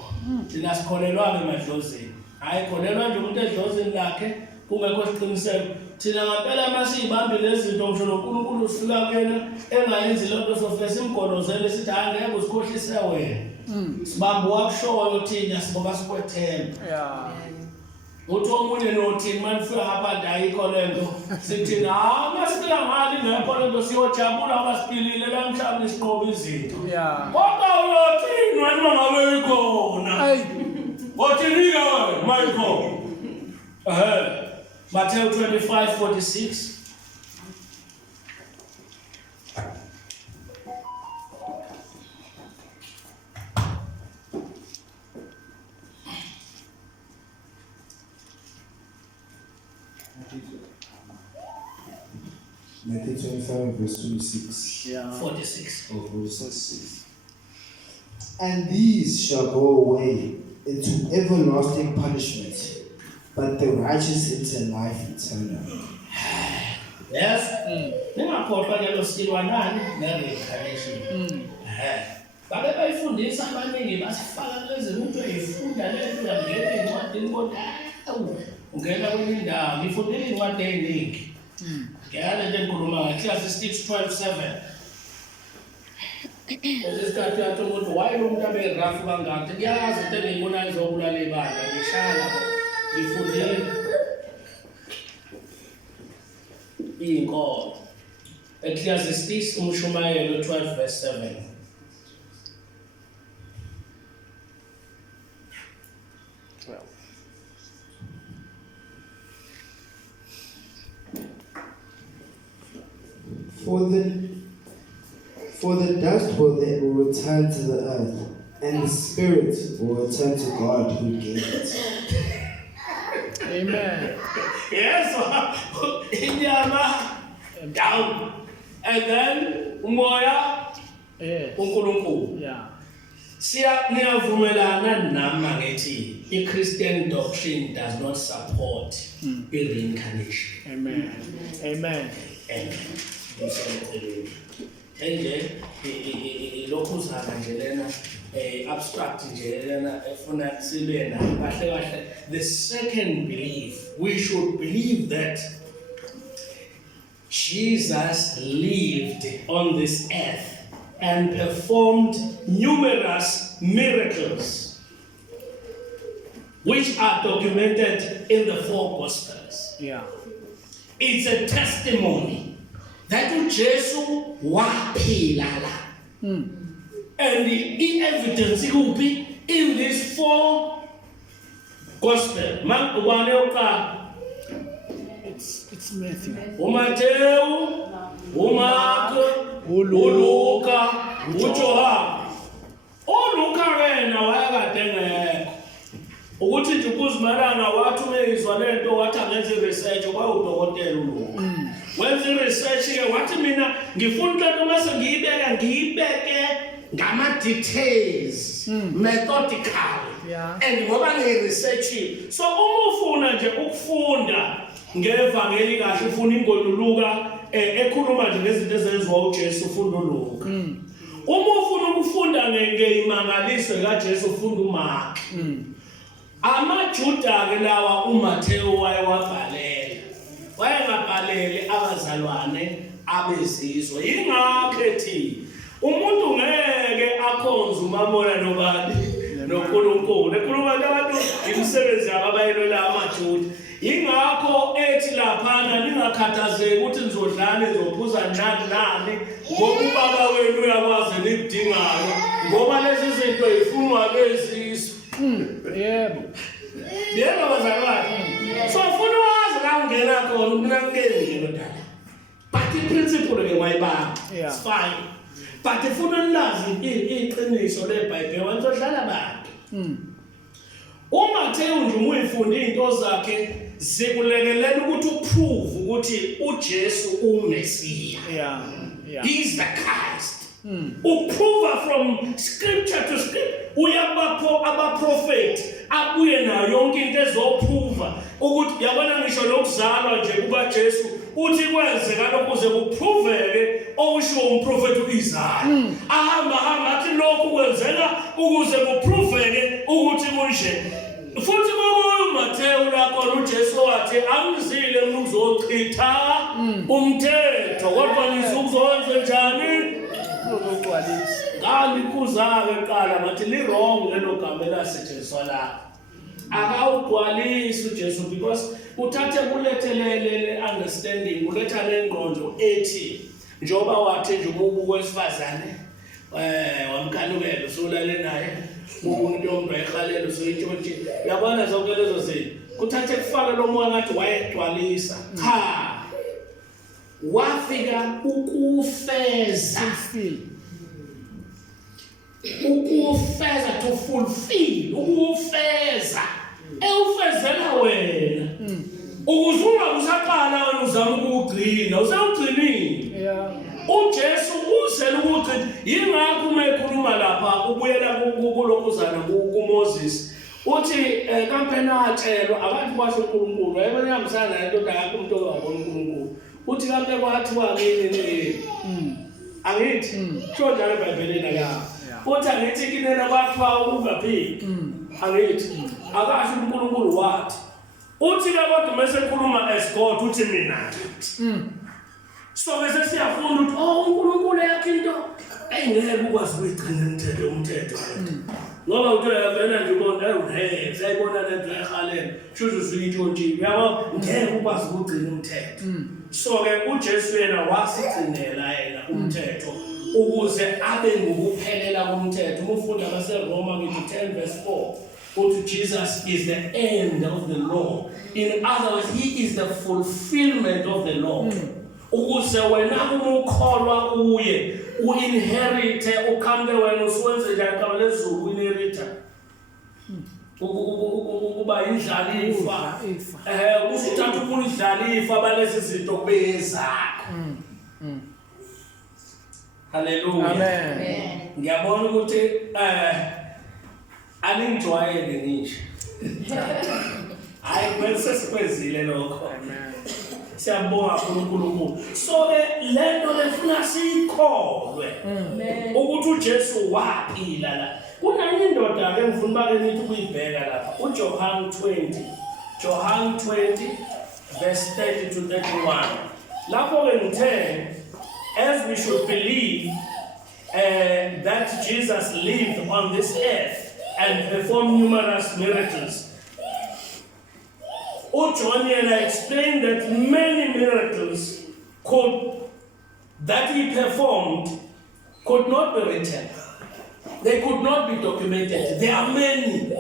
Thina sikholelwa emadlozini. Hayi kholelwa nje umuntu edlozini lakhe kungekho isiqiniseko. Thina ngempela masibambe lezi zinto ngisho noNkulunkulu usifika kuyena engayenzi lonto sofike simgolozele sithi hayi ngeke usikhohlise wena. Sibambe wakushoyo thina siboka sikwethemba. Uthi omunye nothini manifika ngaphandle ayikho lento sithina masifika ngali ngekho lento siyojabula abasipilile la emhlabeni siqoba izinto. Kodwa uyothini wena ngabe ikhona? Wothini ke wena Michael? Matthew 25:46. Matthew 25:26. 46. Oh, verse 6. And these shall go away into everlasting punishment, but the righteous into life eternal. Yes. Ningakhohlwa ke lo silwa nani ne-reincarnation. Babe bayifundisa abaningi basifaka kulezi muntu eyifunda lento uyangena encwadini kodwa ungena kwenye indawo ngifundile incwadi eziningi. Ngiyale nje ngikhuluma ngaClassics 12:7. Esikhathi yathi umuntu wayelomuntu aberafu kangaka kuyazi into engiyibona izobulala ibandla ngishala ngifundile inkolo. Ecclesiastes uMshumayelo 12:7. For the dust will return to the earth, and the spirit will return to God who gave it. Amen. Yes, inyama down, and then umoya uNkulunkulu. Niyavumelana nami ngithi i-Christian doctrine does not support i-reincarnation. Amen. Amen. Nje lokhu uzaka nje lena abstract nje lena efuna sibe na kahle kahle. The second belief, we should believe that Jesus lived on this earth and performed numerous miracles which are documented in the 4 Gospels. Yeah. It's a testimony that uJesu waphila la. And the evidence will be in these 4 Gospels. Mark 1 It's Matthew. uMateyu, uMarko, uLuka, uJohane. uLuka wena wayekade ngekho. Ukuthi nje ukuzimalanga wathi umezwa lento wathi angenze research kwawudokotela uLuka. Wenza research ke wathi mina ngifuna lento mase ngiyibeke ngama details methodical. Yeah. And ngoba ngiresearch so ufuna nje ukufunda ngevangeli kahle ufuna ingoluluka ekhuluma nje ngezinto ezenziwa uJesu ufunda uLuka. Uma ufuna ukufunda ngeimangaliso kaJesu ufunda uMark. AmaJuda ke lawa uMateyu wayengabhalele abazalwane abezizwe. Ingakho ethi umuntu ngeke akhonze umamona nobani noNkulunkulu. Ekhuluma abantu imisebenzi yababayelwela amaJuda. Ingakho ethi laphana ningakhathazeki ukuthi nizodlana nizophuza nani ngoba ubaba wenu uyakwazi nikudingayo ngoba lezi zinto zifunwa bezizwe. Yebo. Yebo bazalwane. So ufuna wazi la ungena khona ukunakeni ngedala. But the principle ke wayibamba. Yeah. It's fine. But ufuna lazi iqiniso leBhayibheli wanzodlala abantu. uMateyu nje umuyifunda izinto zakhe zikulekelela ukuthi uprove ukuthi uJesu uMesiya. Yeah. He is the Christ. Uprove from scripture to scripture. Uyabapho abaprofeti abuye nayo yonke into ezoprove ukuthi yabona ngisho lokuzalwa nje kuba Jesu uthi kwenzeka lokho kuze kuproveke okusho umprofeti uIsaya. Ahamba athi lokhu kwenzeka ukuze kuproveke ukuthi kunje. Futhi uMateyu lakho uJesu wathi angizile mina ukuzochitha umthetho kodwa ngizowenza njani? Ukugcwalisa. Ngalikhuzake eqala ngathi li wrong lelo gama elasetshenziswa la. Akawugcwalisi uJesu because uthathe kulethelele understanding uletha lengqondo ethi njoba wathi nje umubu wesifazane wamkhanukela usulale naye umuntu omntu ayikhalela usuyintshontshe yabona zonke lezo zinto kuthathe kufaka lo moya ngathi wayegcwalisa cha wafika ukufeza to fulfill ukufeza ewufezela wena ukuzunga kusaqala wena uzama ukugcina usawugcinile. Yeah. uJesu uzela ukugcina yingakho uma ekhuluma lapha ubuyela kulokuzana kuMoses uthi kampeni atshelwa abantu basho uNkulunkulu ayebona yamsana into yakho umuntu owabona uNkulunkulu uthi kampeni kwathiwa ngene angithi sho njalo eBhayibhelini la uthi angithi kinena kwathiwa ungaphiki angithi akasho uNkulunkulu wathi uthi ke kodwa mase ekhuluma as God uthi mina so bese siyafunda ukuthi uNkulunkulu yakhe into engeke ukwazi ukugcina umthetho ngoba uthola nje ubona sayibona lento ehaleni shuthi usuyintshontshiwe yabo ngeke ukwazi ukugcina umthetho. So ke uJesu yena wasigcinela yena umthetho ukuze abe ngokuphelela komthetho. Umufunda baseRoma ngithi 10 verse 4 uthi Jesus is the end of the law. In other words, he is the fulfillment of the law. Ukuze wena umukholwa kuye uinherite ukhambe wena usuwenze njalo lezulu uinherita ukuba indlalifa usuthatha umundlalifa balezi zinto bezakho Hallelujah. Amen. Ngiyabona ukuthi aningijwayele ngisho. Hayi bese sikwezile lokho. Amen. Siyabonga uNkulunkulu. So lento lefuna sikholwe. Ukuthi uJesu waphila la. Kunanye indoda ke ngifuna bake nithi ukuyibheka lapha. uJohn 20. John 20 verse 30 to 31. Lapho ke ngithe as we should believe that Jesus lived on this earth and performed numerous miracles. John explained that many miracles that he performed could not be written. They could not be documented. There are many.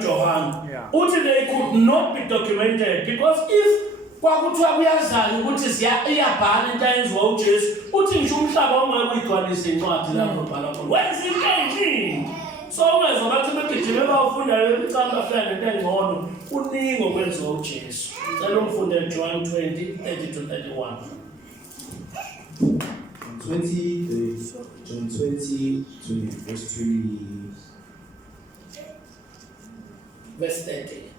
John. They could not be documented because if kwakuthiwa kuyazana ukuthi iyabhala into ayenziwa uJesu uthi ngisho umhlaba ongeke uyigcwalise incwadi lapho bhala khona wenza into eziningi so ungezwa bathi begijime bawufunda lecamba fana into engcono uningi okwenziwa uJesu. Cela umfunde John 20 30 to 31. John 20 to verse 30. Verse 30.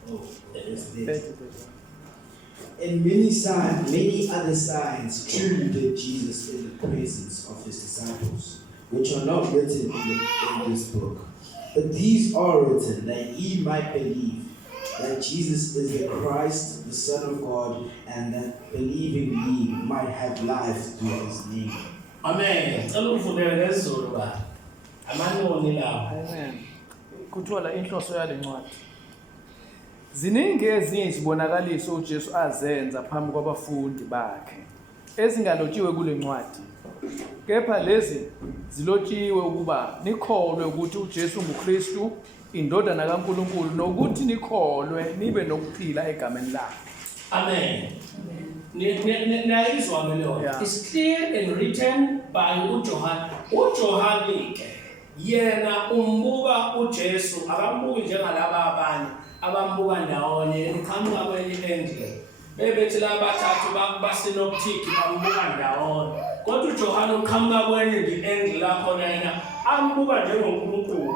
And many other signs truly did Jesus in the presence of his disciples, which are not written in this book. But these are written that ye might believe that Jesus is the Christ, the Son of God, and that believing ye might have life through his name. Amen. Amen. Kuthiwa la inhloso yale ncwadi. Ziningi ezinye izibonakaliso uJesu azenza phambi kwabafundi bakhe ezingalotshiwe kule ncwadi. Kepha lezi zilotshiwe ukuba nikholwe ukuthi uJesu nguKristu, indodana kaNkulunkulu, nokuthi nikholwe nibe nokuphila egameni lakhe. Amen. It's clear and written by uJohn. uJohn ke yena umbuka uJesu akambuki njengalaba abanye abambuka ndawonye eqhamuka kwenye endle bebethi labathathu basinoptic bambuka ndawonye kodwa uJohn uqhamuka kwenye endle lapho yena ambuka njengoNkulunkulu.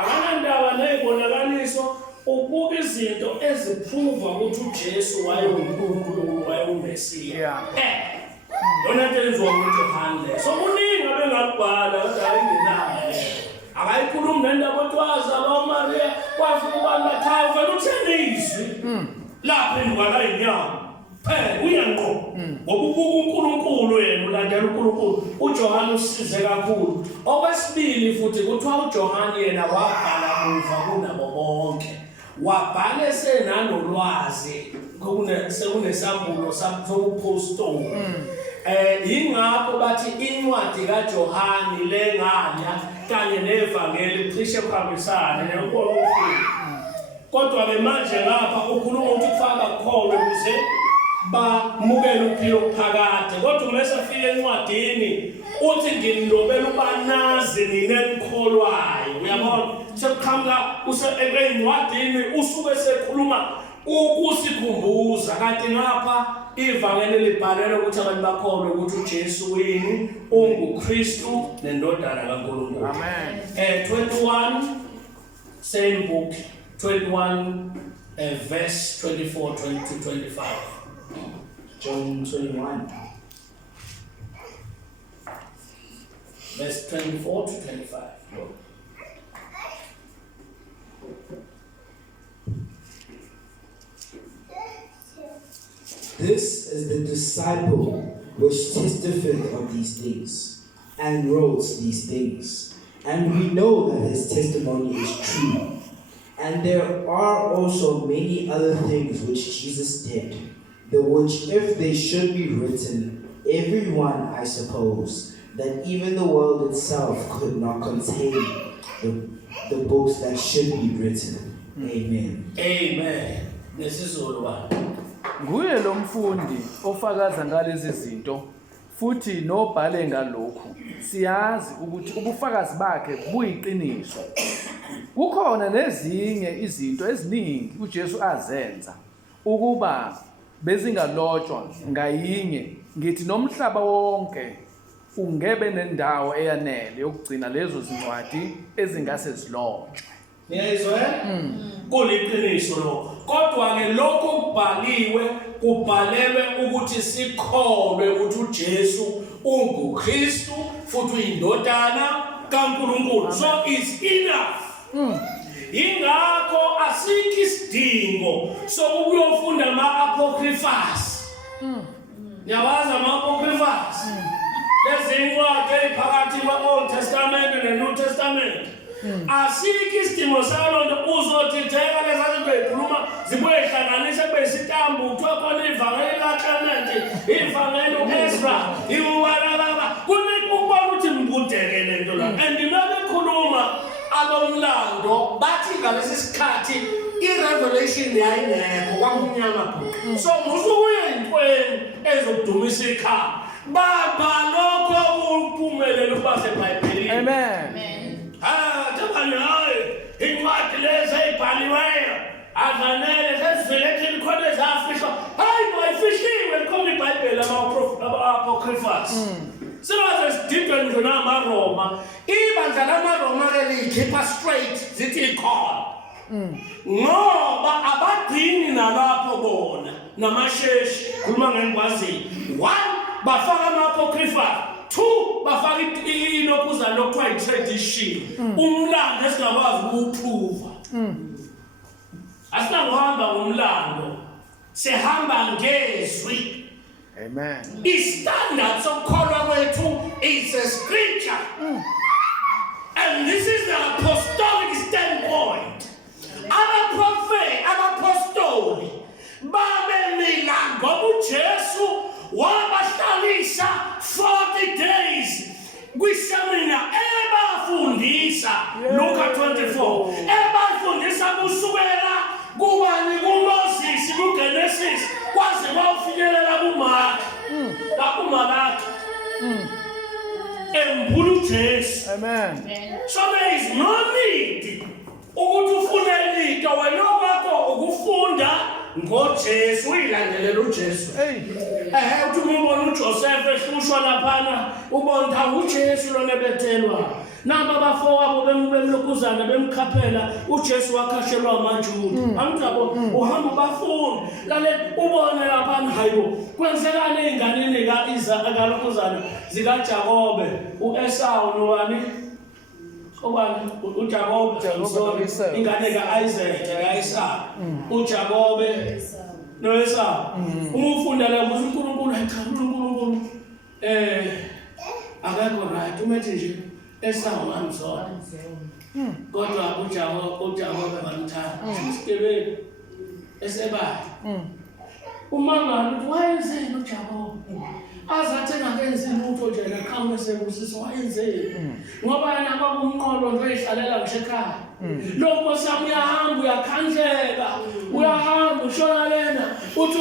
Akanandaba nezibonakaliso ubuka izinto eziprove ukuthi uJesu wayeNkulunkulu wayeUmesiya. Yona into enziwa uJohn le. So kuningi abengakubhala kodwa ayingenayo. Akayikhulumi nendaba otwaza abaMaria kwafika ubani ekhaya uvela uthenizwi lapha endwala inyama uyanqo ngoba ubuka uNkulunkulu yena ulandela uNkulunkulu. uJohn usize kakhulu. Okwesibili futhi kuthiwa uJohn yena wabhala muva kunabo bonke, wabhala esenanolwazi sekunesambulo sobuphostoli. Ingakho bathi incwadi kaJohani lenganya kanye nevangeli cishe kuhambisana nenkulunkulu. Kodwa ke manje lapha ukhuluma ukuthi kufaka khona ukuze bamukele uphilo phakade. Kodwa uma sefika encwadini uthi nginilobela ubanazi nina enkholwayo. Uyabona sekuqhamuka encwadini usuke sekhuluma ukusikhumbuza kanti ngapha ivangeli libhalelwe ukuthi abantu bakholwe ukuthi uJesu yini unguKristu nendodana kaNkulunkulu. Amen. 21 same book 21 verse 24 to 25. John 21 verse 24 to 25. This is the disciple which testified of these things, and wrote these things. And we know that his testimony is true. And there are also many other things which Jesus did, the which if they should be written, every one, I suppose, that even the world itself could not contain the books that should be written. Amen. Amen. This is all one. Nguye lo mfundi ofakaza ngalezi zinto futhi nobhale ngalokhu. Siyazi ukuthi ubufakazi bakhe buyiqiniso. Kukhona nezinye izinto eziningi uJesu azenza ukuba bezingalotshwa ngayinye ngithi nomhlaba wonke ungebe nendawo eyanele yokugcina lezo zincwadi ezingase zilonjwe. Niyayizwa? Kuliqiniso lokho. Kodwa ke lokho kubhaliwe kubhalelwe ukuthi sikholwe ukuthi uJesu unguKristu futhi uyindodana kaNkulunkulu. So it's enough. Ingakho asikho isidingo sokuyofunda ama-apocryphas. Ngiyawazi ama-apocryphas. Lezi ncwadi eziphakathi kwe-Old Testament ne-New Testament. Asikho isidingo salonto uzothitheka lezazinto ezikhuluma zibuye ihlanganise kube isitambu kuthiwa khona ivangeli kaClement, ivangeli uEzra, iwalaba. Kunika ukubona ukuthi mbudeke lento la. And ngikhuluma abomlando bathi ngalesi sikhathi i-revelation yayingekho kwakumnyama bhuku. So musukuye intweni ezokudumisa ikhaya. Baba lokho kuphumelele ukuba seBhayibhelini. Amen. Tabani hayi incwadi lezi ezibhaliweyo afanele sesivele khona ezafihla. Hayi bayifihliwe khona iBhayibheli ama-apocryphas. Sibaze sididwe nje namaRoma. Ibandla lamaRoma ke likhipha straight zithi ikhona. Ngoba abagcini nalapho bona namasheshi khuluma ngengwazi. 1 bafaka ama-apocryphas. 2 bafaka inokuzana lokuthiwa i-tradition. Umlando esingakwazi ukuwuprova. Asinangohamba ngomlando. Sihamba ngezwi. Amen. I-standard sokukholwa kwethu is a scripture. And this is the apostolic standpoint. Abaprofeti, abapostoli babemila ngoba uJesu wabahlalisa 40 days kwisemina ebafundisa. Luka 24 ebafundisa kusukela kubani kuMoses kuGenesis kwaze bafikelela kuMark kakuMalaki. Embulu Jesu. Amen. So there is no need ukuthi ufune into wena wakho ukufunda ngoJesu uyilandelela uJesu. Uthi umbona uJoseph ehlushwa laphana ubona uJesu lona bethelwa. Naba abafowabo bemlokuzana bemkhaphela uJesu wakhashelwa amaJuda. Amthabo uhamba bafunda lale ubone laphana hayibo kwenzekani einganeni kaLokuzana zikaJakobe uEsau nobani obani uJakobe ingane kaIsaac uJakobe noEsau. Uma ufunda la uNkulunkulu uNkulunkulu akekho right umethi nje Esau ngamzona. Kodwa uJakobe bamthanda. Isitebeni esebala. Umangalo uthi wayenzeni uJakobe? Azathi engakenzi lutho nje leqhamuka sebusiso wayenzeni? Ngoba yena abakumqolo nje ehlalela ngisho ekhaya. Lokho sami uyahamba uyakhandleka. Uyahamba ushona lena uthi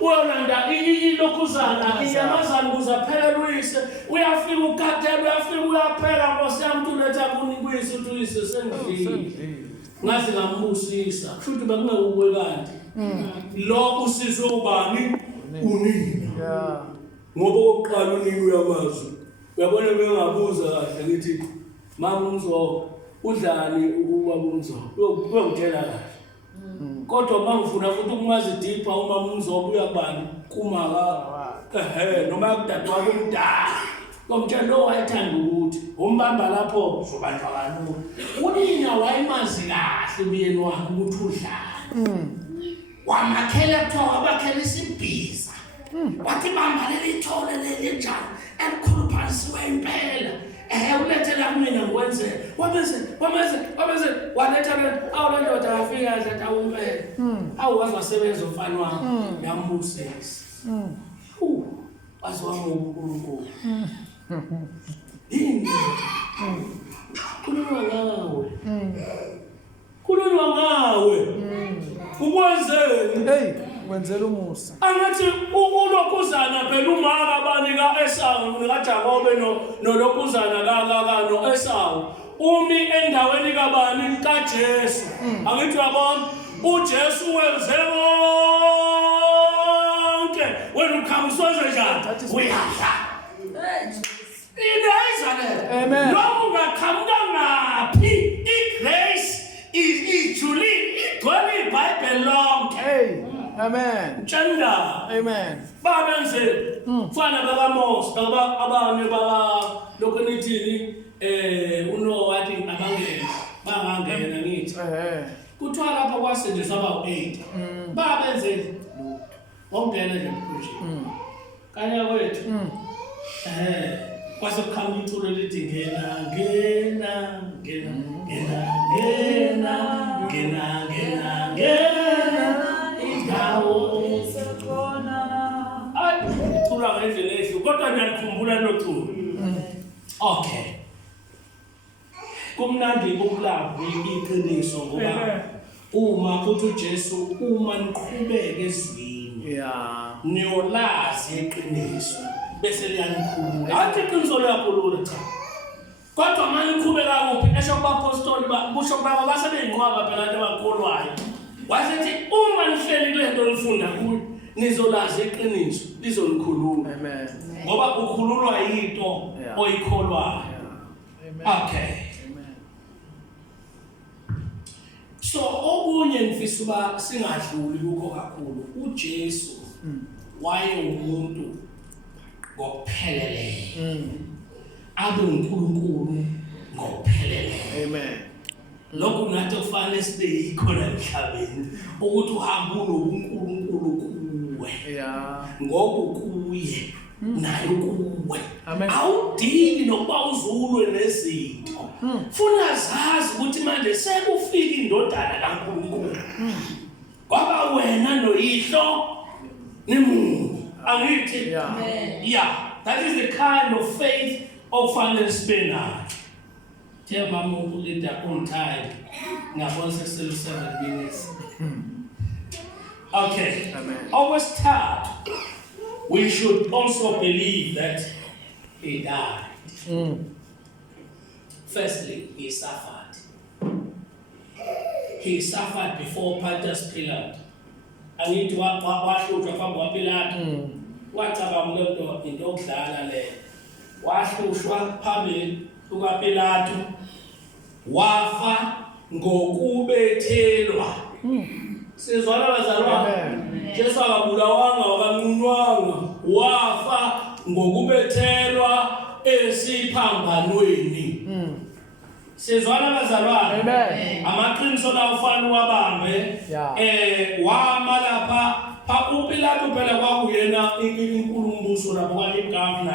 uyolanda ilokuzana inyamazana kuzaphela uyise. Uyafika ukhathela uyafika uyaphela Nkosi yami uletha kunikuyise uthi uyise sengidlile. Ngathi ngambusisa futhi bekungekuwe kanti. Lo usizwe ubani unina. Ngoba oqala unina uyamazwi. Uyabona bengabuza kahle ngithi mama umzo udlani ukuba umzo. Uyongitshela kahle. Kodwa mangifuna futhi ukumazi deeper uma umzo uya kubani kumaka. Noma kudade wakho umdala. Komtshela lo wayethanda ukuthi umbamba lapho uzobanjwa kanulu. Unina wayimazi kahle umyeni wakhe ukuthi udlani. Wamakhela kuthiwa wabakhela isibhiza. Wathi bamba leli thole leli njalo elikhuluphalisiwe impela. Ulethela kumina ngikwenze. Wabese waletha awula ndoda afika nje awumpela. Awazi wasebenza umfana wakhe yambusisa. Waziwa ngoNkulunkulu. Yini? Khuluma ngawe. Ukwenzeni? Wenzela umusa. Angathi uLokuzana phela umaka bani kaEsau noJakobe noLokuzana noEsau. Umi endaweni kabani kaJesu. Angithi uyabona uJesu wenze konke. Wena ukhamswe njani? Uyadla. Nazareth. Amen. Noma ungaqhamuka ngaphi, igrace ijulile, igcwele iBhayibheli lonke. Hey. Amen. Tshanda. Amen. Babenzele. Fana bakaMose, abanye lokho nithini uNowathi bangangena ngithi. Kuthiwa lapha kwasindiswa abawu-8. Babenzele. Wongena nje mphunje. Kanya kwethu. Kwase kukhamba iculo lithi ngena indawo esekhona. Ay, icula ngendlela ehlu kodwa ngiyakhumbula lo culo. Okay. Kumnandi ukulava iqiniso ngoba uma kuthi uJesu uma niqhubeka ezwini. Yeah. Niyolazi iqiniso bese liyanikhulula. Athi iqiniso liyakhulula cha. Kodwa manje niqhubeka kuphi esho kubapostoli kusho baba basebeyinqwaba phela abantu abakholwayo. Wasethi uma nihleli kule nto nifunda kuyo nizolazi iqiniso lizonikhulula. Amen. Ngoba ukhululwa yinto oyikholwayo. Okay. So okunye ngifisa uba singadluli kukho kakhulu. uJesu wayewumuntu ngokupheleleyo. Abe uNkulunkulu ngokupheleleyo. Amen. Lokhu ngathi kufanele sibe yikhona emhlabeni ukuthi uhamba unobuNkulunkulu kuwe. Yeah. Ngoba kuye naye kuwe. Amen. Awudili nokuba uzulwe nezinto. Funa zazi ukuthi manje sekufika indodana kaNkulunkulu. Kwaba wena noyihlo nimunye. Angithi? Yeah. That is the kind of faith okufanele sibe nayo. Tell mama ulinda on time. Ngabona sesele 7 minutes. Okay. Amen. Our start. We should also believe that he died. Firstly, he suffered. He suffered before Pontius Pilate. I need to wahlutshwa phambi kwaPilato. Wacabanga lento into okudlala le. Wahlushwa phambi kukaPilato. Wafa ngokubethelwa. Sizwana bazalwane. Jesu akabulawanga wakanqunywanga. Wafa ngokubethelwa esiphambanweni. Sizwana bazalwane. Amen. Amaqiniso la ufana wabambe. Wama lapha uPilato phela kwakuyena inkulumbuso lapho kwaligavana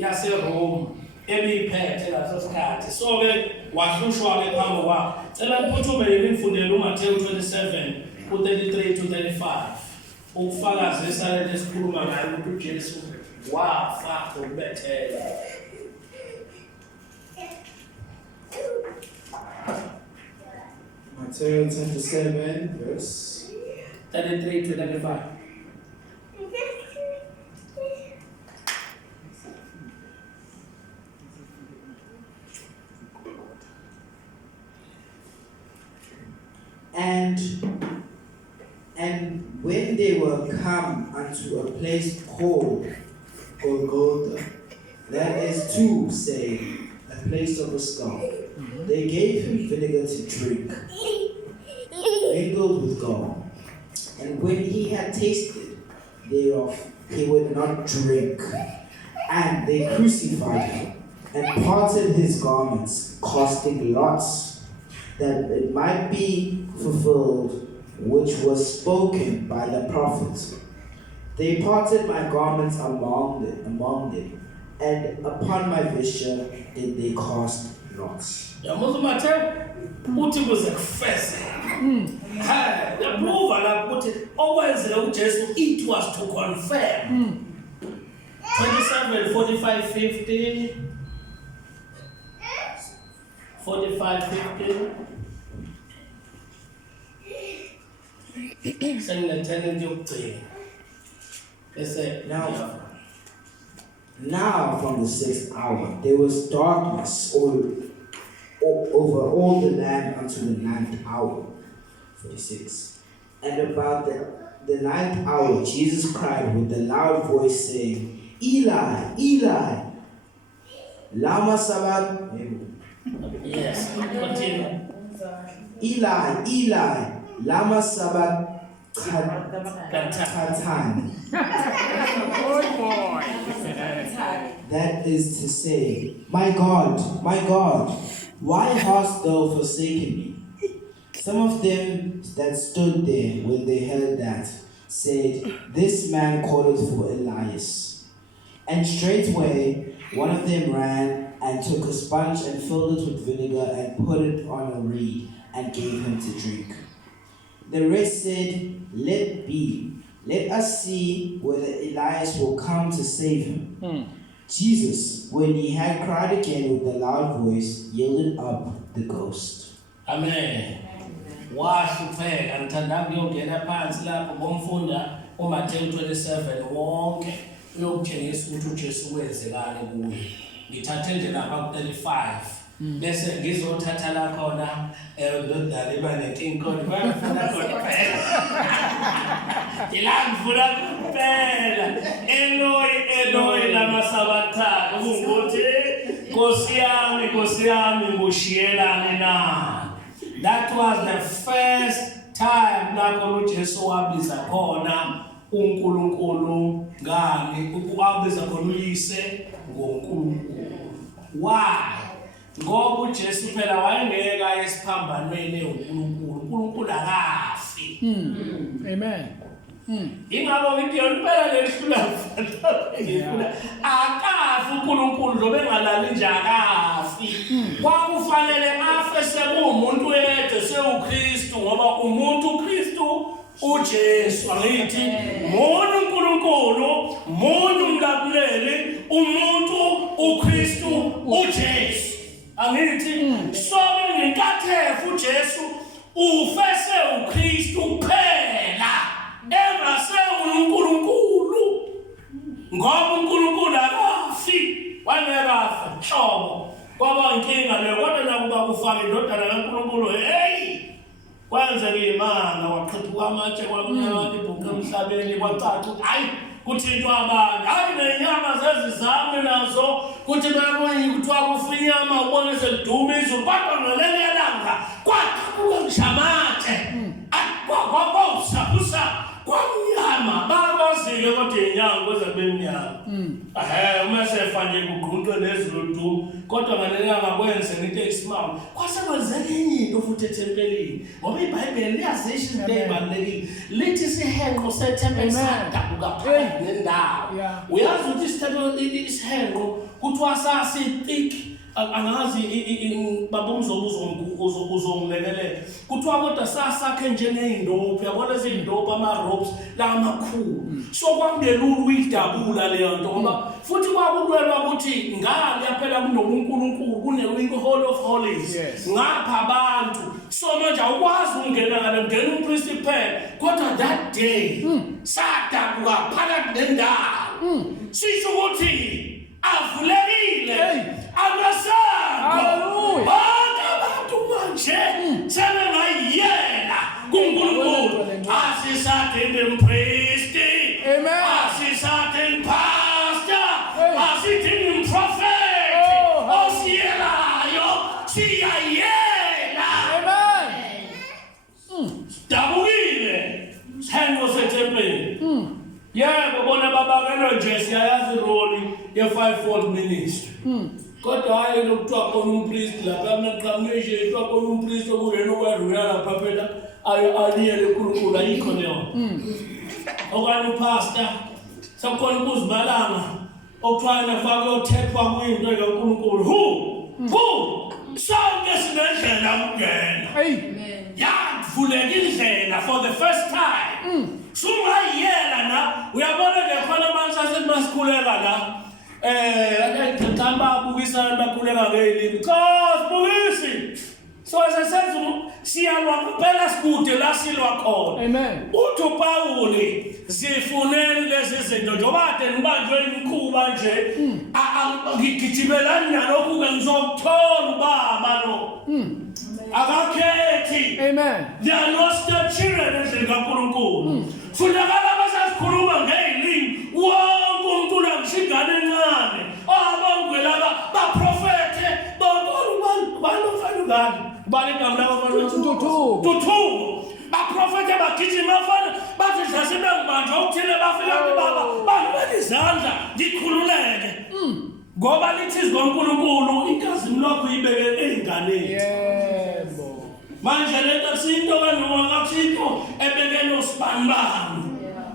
yaseRome ebiphethe laso sikhathi. So ke wahlushwa ke phambi kwakhe. Cela niphuthume nifundele uMathewu 27 ku33 to 35. Ukufakazisa lento esikhuluma ngayo ukuthi uJesu wafa ngokubethelwa. Matthew 27 verse 33 to 35. And when they were come unto a place called Golgotha, that is to say, a place of a skull, they gave him vinegar to drink, mingled with gall. And when he had tasted thereof, he would not drink. And they crucified him, and parted his garments, casting lots, that it might be fulfilled which was spoken by the prophets. They parted my garments among them, and upon my vesture did they cast lots. Yamuza uMathewu uthi kuze kufeze. Yaprova lapho ukuthi okwenzeka uJesu it was to confirm. 27 45 50 45 50 Now from the 6th hour there was darkness over all the land unto the 9th hour. 46. And about the 9th hour Jesus cried with a loud voice, saying, Eli, Eli, Lama sabat. Yes, continue. Eli, lama sabat katan. That is to say, my God, why hast thou forsaken me? Some of them that stood there when they heard that said, this man calleth for Elias. And straightway one of them ran and took a sponge and filled it with vinegar and put it on a reed and gave him to drink. The rest said, let be. Let us see whether Elias will come to save him. Jesus, when he had cried again with a loud voice, yielded up the ghost. Amen. Wahlupheka ngithanda ukuyongena phansi lapho bomfunda uMathewu 27 wonke uyokutshengisa ukuthi uJesu wenzekani kuye. Ngithathe nje lapha ku35 bese ngizothatha la khona ndodana ibanenkinga khona bayafuna khona phela. Ilangivula kuphela. Eloi lama sabatha ukuthi Nkosi yami ngushiyelane na. That was the first time lapho uJesu wabiza khona uNkulunkulu ngani ukuwabiza khona uyise ngoNkulunkulu. Why? Ngoba uJesu phela wayengeka esiphambanweni uNkulunkulu akafi. Amen. Ingabo ngidiyona phela lehlula ngifuna akafi uNkulunkulu njobe engalali nje akafi. Kwakufanele afe sekumuntu yedwa sewuKristu ngoba umuntu uKristu uJesu angithi umuntu uNkulunkulu umuntu umlabuleli umuntu uKristu uJesu angithi so ngenkathefu uJesu ufese uKristu kuphela engase uNkulunkulu ngoba uNkulunkulu akafi wanerafa hlobo kwaba inkinga leyo kodwa nakuba kufaka indodana kaNkulunkulu hey kwenzeka imanga waqhiphuka amatshe kwamnyama ibhuku emhlabeni kwacaca hayi kuthintwa abantu hayi nenyama zezizame nazo kuthi bakuyikuthiwa kufa inyama ubone seliduma izulu kodwa ngeleli yelanga kwaqhamuka ngishamatshe kwabawusabusa kwamnyama babazile kodwa inyanga kweze bemnyama uma sefa nje kugqunqwe nezulu duma kodwa ngalelanga kwenze into esimanga kwasekwenzeka enye into futhi ethempelini ngoba iBhayibheli liyazisho izinto ezibalulekile lithi isihenqo sethempeli sadabuka phakathi nendawo uyazi ukuthi isihenqo kuthiwa sasithick angazi babumzobuzo uzongilekelela kuthiwa kodwa sasakhe njengeyindophu yabona izindophu ama-ropes la amakhulu so kwakungelula uyidabula leyo nto ngoba futhi kwakulwelwa ukuthi ngale yaphela kunobuNkulunkulu kune-Hall of Holies ngapha abantu so manje awukwazi ukungena ngale ngena umpristi kuphela kodwa that day sadabuka phakathi nendawo sisho ukuthi avulekile amasango abantu manje sebengayiyela kuNkulunkulu asisadinga umpristi asisadinga pastor asidinga umprofeti osiyelayo siyayela dabukile hengo sethempeli yebo bona babakelo nje siyayazi iroli ye-5-fold ministry kodwa hayi lokuthiwa khona umpristi lapha amaqhamuneshe kuthiwa khona umpristi okuyena okwadlula lapha phela aliyele uNkulunkulu ayikho leyo okanye upastor sakhona ukuzibalanga okuthiwa nafake othethwa kwinto kaNkulunkulu who sonke sinendlela ukungena yavuleka indlela for the first time sungayiyela na uyabona ke khona manje asemasikulela la ngithamba bukisana bakhuleka ngelimi because bukisi so asesenza siyalwa kuphela sikude la silwa khona amen uthi uPawuli zifuneni lezi zinto njengoba kade nibanjwe imikhuba nje ngigijibelani nalokhu ke ngizokuthola ubaba lo akakhethi amen they are not step-children endlini kaNkulunkulu funakala abasasikhuluma ngelimi wonke umuntu la ngishingane encane abangwe laba Ubani igama labafana? Ntuthuko. Ntuthuko. Baprofete bagijima abafana bathi hlasibe ngibanje okuthile bafika kubaba bani izandla ngikhululeke. Ngoba lithi izwi kaNkulunkulu inkazimu lakho ibeke ey'nganeni. Yebo. Manje lento akusinto kanoma akusinto ebeke nosibani.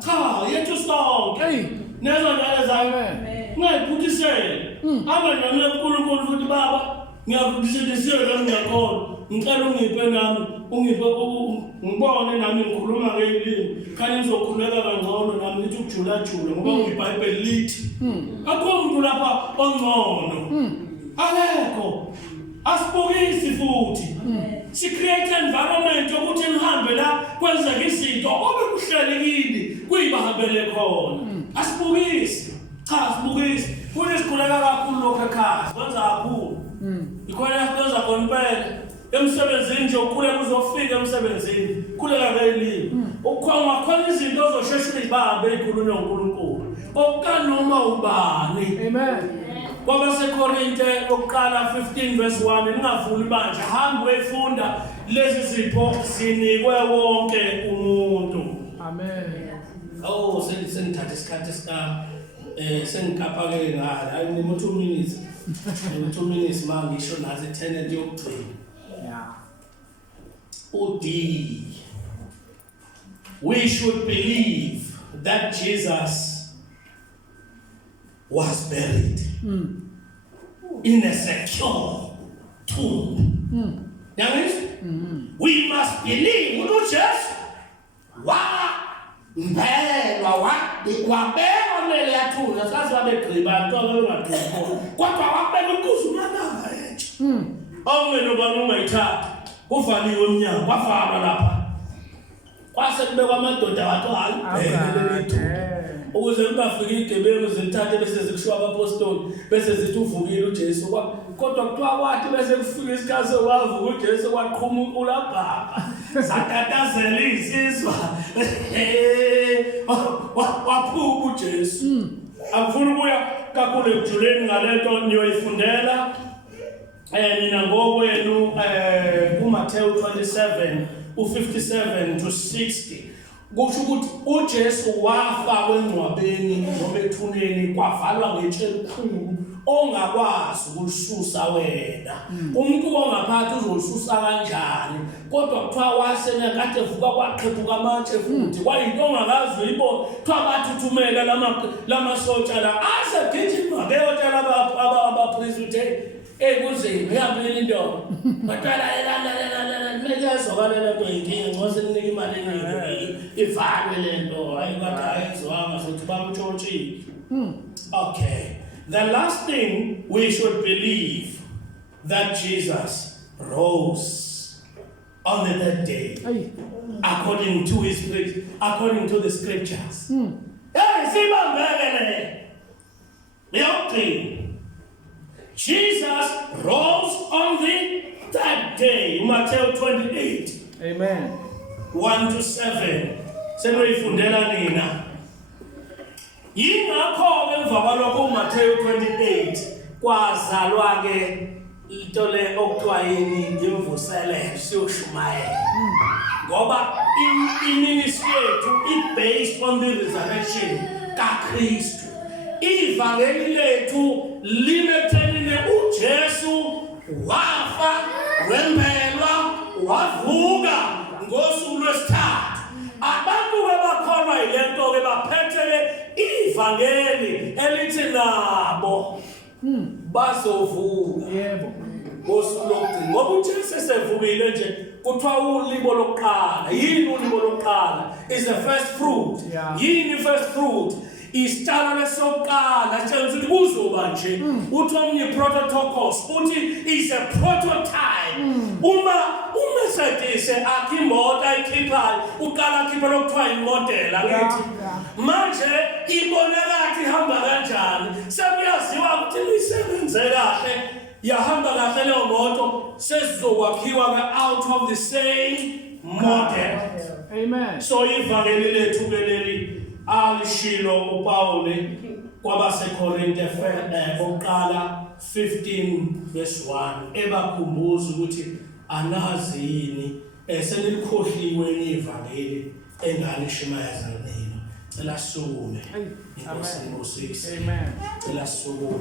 Cha, yethu sonke. Hey. Nezo njalo zayo. Amen. Ngayiphuthisele. Abanye uNkulunkulu futhi baba ngiyakuthisela ngiyakholwa. Ngicela ungiphe nami, ungiphe ngibone nami ngikhuluma ngelimi. Khanye ngizokhuleka kangcono nami ngithi ukujula jula ngoba iBhayibheli lithi. Akho umuntu lapha ongcono. Alekho. Asibukisi futhi. Si create environment ukuthi nihambe la kwenzeka izinto obekuhlele kini kuyibahambele khona. Asibukisi. Cha, asibukisi. Kuye sikhuleka kakhulu lokho ekhaya. Kwenza kakhulu. Ikhona kwenza khona impela. Emsebenzini nje ukhuleka uzofika emsebenzini. Khuleka ngelimi. Ukukhona izinto ozosheshe uyibambe ezikhulunywa uNkulunkulu. Okanoma ubani. Amen. KwabaseKorinte oqala 15 verse 1 ningavuli manje hamba uyifunda lezi zipho zinikwe wonke umuntu. Amen. Oh sengithatha isikhathi sengikapha ke ngala I need 2 minutes. 2 minutes manje ngisho nazi 10 yokugcina. Yeah. D. We should believe that Jesus was buried in a secure tomb. We must believe ukuthi wabekwa mele yathunga sazi wabegqiba nto abengagqiba kodwa wabeka ukuzumana nje. Awumene ubani ungayithatha uvaliwe emnyango kwavalwa lapha. Kwase kubekwa amadoda wathi hayi ukuze kungafiki igebengu zithathe bese zikushiwa abapostoli bese zithi uvukile uJesu kodwa kuthiwa kwathi bese kufika isikhathi wavuka uJesu kwaqhumula baba satatazela izizwa waphuka uJesu. Akufuna ukuya kakhulu ekujuleni ngalento niyoyifundela mina ngokwenu kuMathewu 27 u57 to 60 kusho ukuthi uJesu wafa kwengcwabeni noma ethuneni kwavalwa ngetshe elikhulu ongakwazi ukulisusa wena. Umuntu ongaphathi uzolisusa kanjani kodwa kuthiwa wasena kade evuka kwaqhephuka amatshe futhi kwayinto ongakazi uyibona kuthiwa bathuthumela lamasotsha la asegijima beyotshela abaphristi uthe kuze ngiyabili into batala mekezokala lento inkinga ngose ninika imali eningi ivalwe lento ayikade ayizwanga sokuthi bamtshotshile. Okay, the last thing we should believe that Jesus rose on the third day according to the scriptures. Jesus rose on the third day. Matthew 28. Amen. 1 to 7. Senoyifundela nina. Yingakho emva kwalokho uMatthew 28 kwazalwa ke into le okuthiwa yini imvuselelo siyoshumayela. Ngoba iministry yethu based on the resurrection kaKristu. Ivangeli lethu limethenile uJesu wafa wembelwa wavuka ngosuku lwesithathu. Abantu abakholwa yilento ke baphethe ivangeli elithi nabo bazovuka. Yebo. Ngosuku lokugcina ngoba uJesu esevukile nje kuthiwa ulibo lokuqala. Yini ulibo lokuqala? Is the first fruit. Yini first fruit? Isitshalo lesokuqala tshela ukuthi kuzoba nje uthi omnye prototokos uthi is a prototype. Uma Mercedes akhi imoto ayikhiphayo uqala akhipha lokuthiwa imodel akithi manje iboneka ukuthi ihamba kanjani sekuyaziwa ukuthi isebenze kahle yahamba kahle leyo moto sesizokwakhiwa ke out of the same model. Amen. So ivangeli lethu keleli alishilo uPaul kwabaseKorinte oqala 15 verse 1 ebakhumbuza ukuthi anazi yini selikhohliwe ivangeli engalishumayeza nina. Cela sukume. Amen. Inkosi ngosisi. Amen. Cela sukume.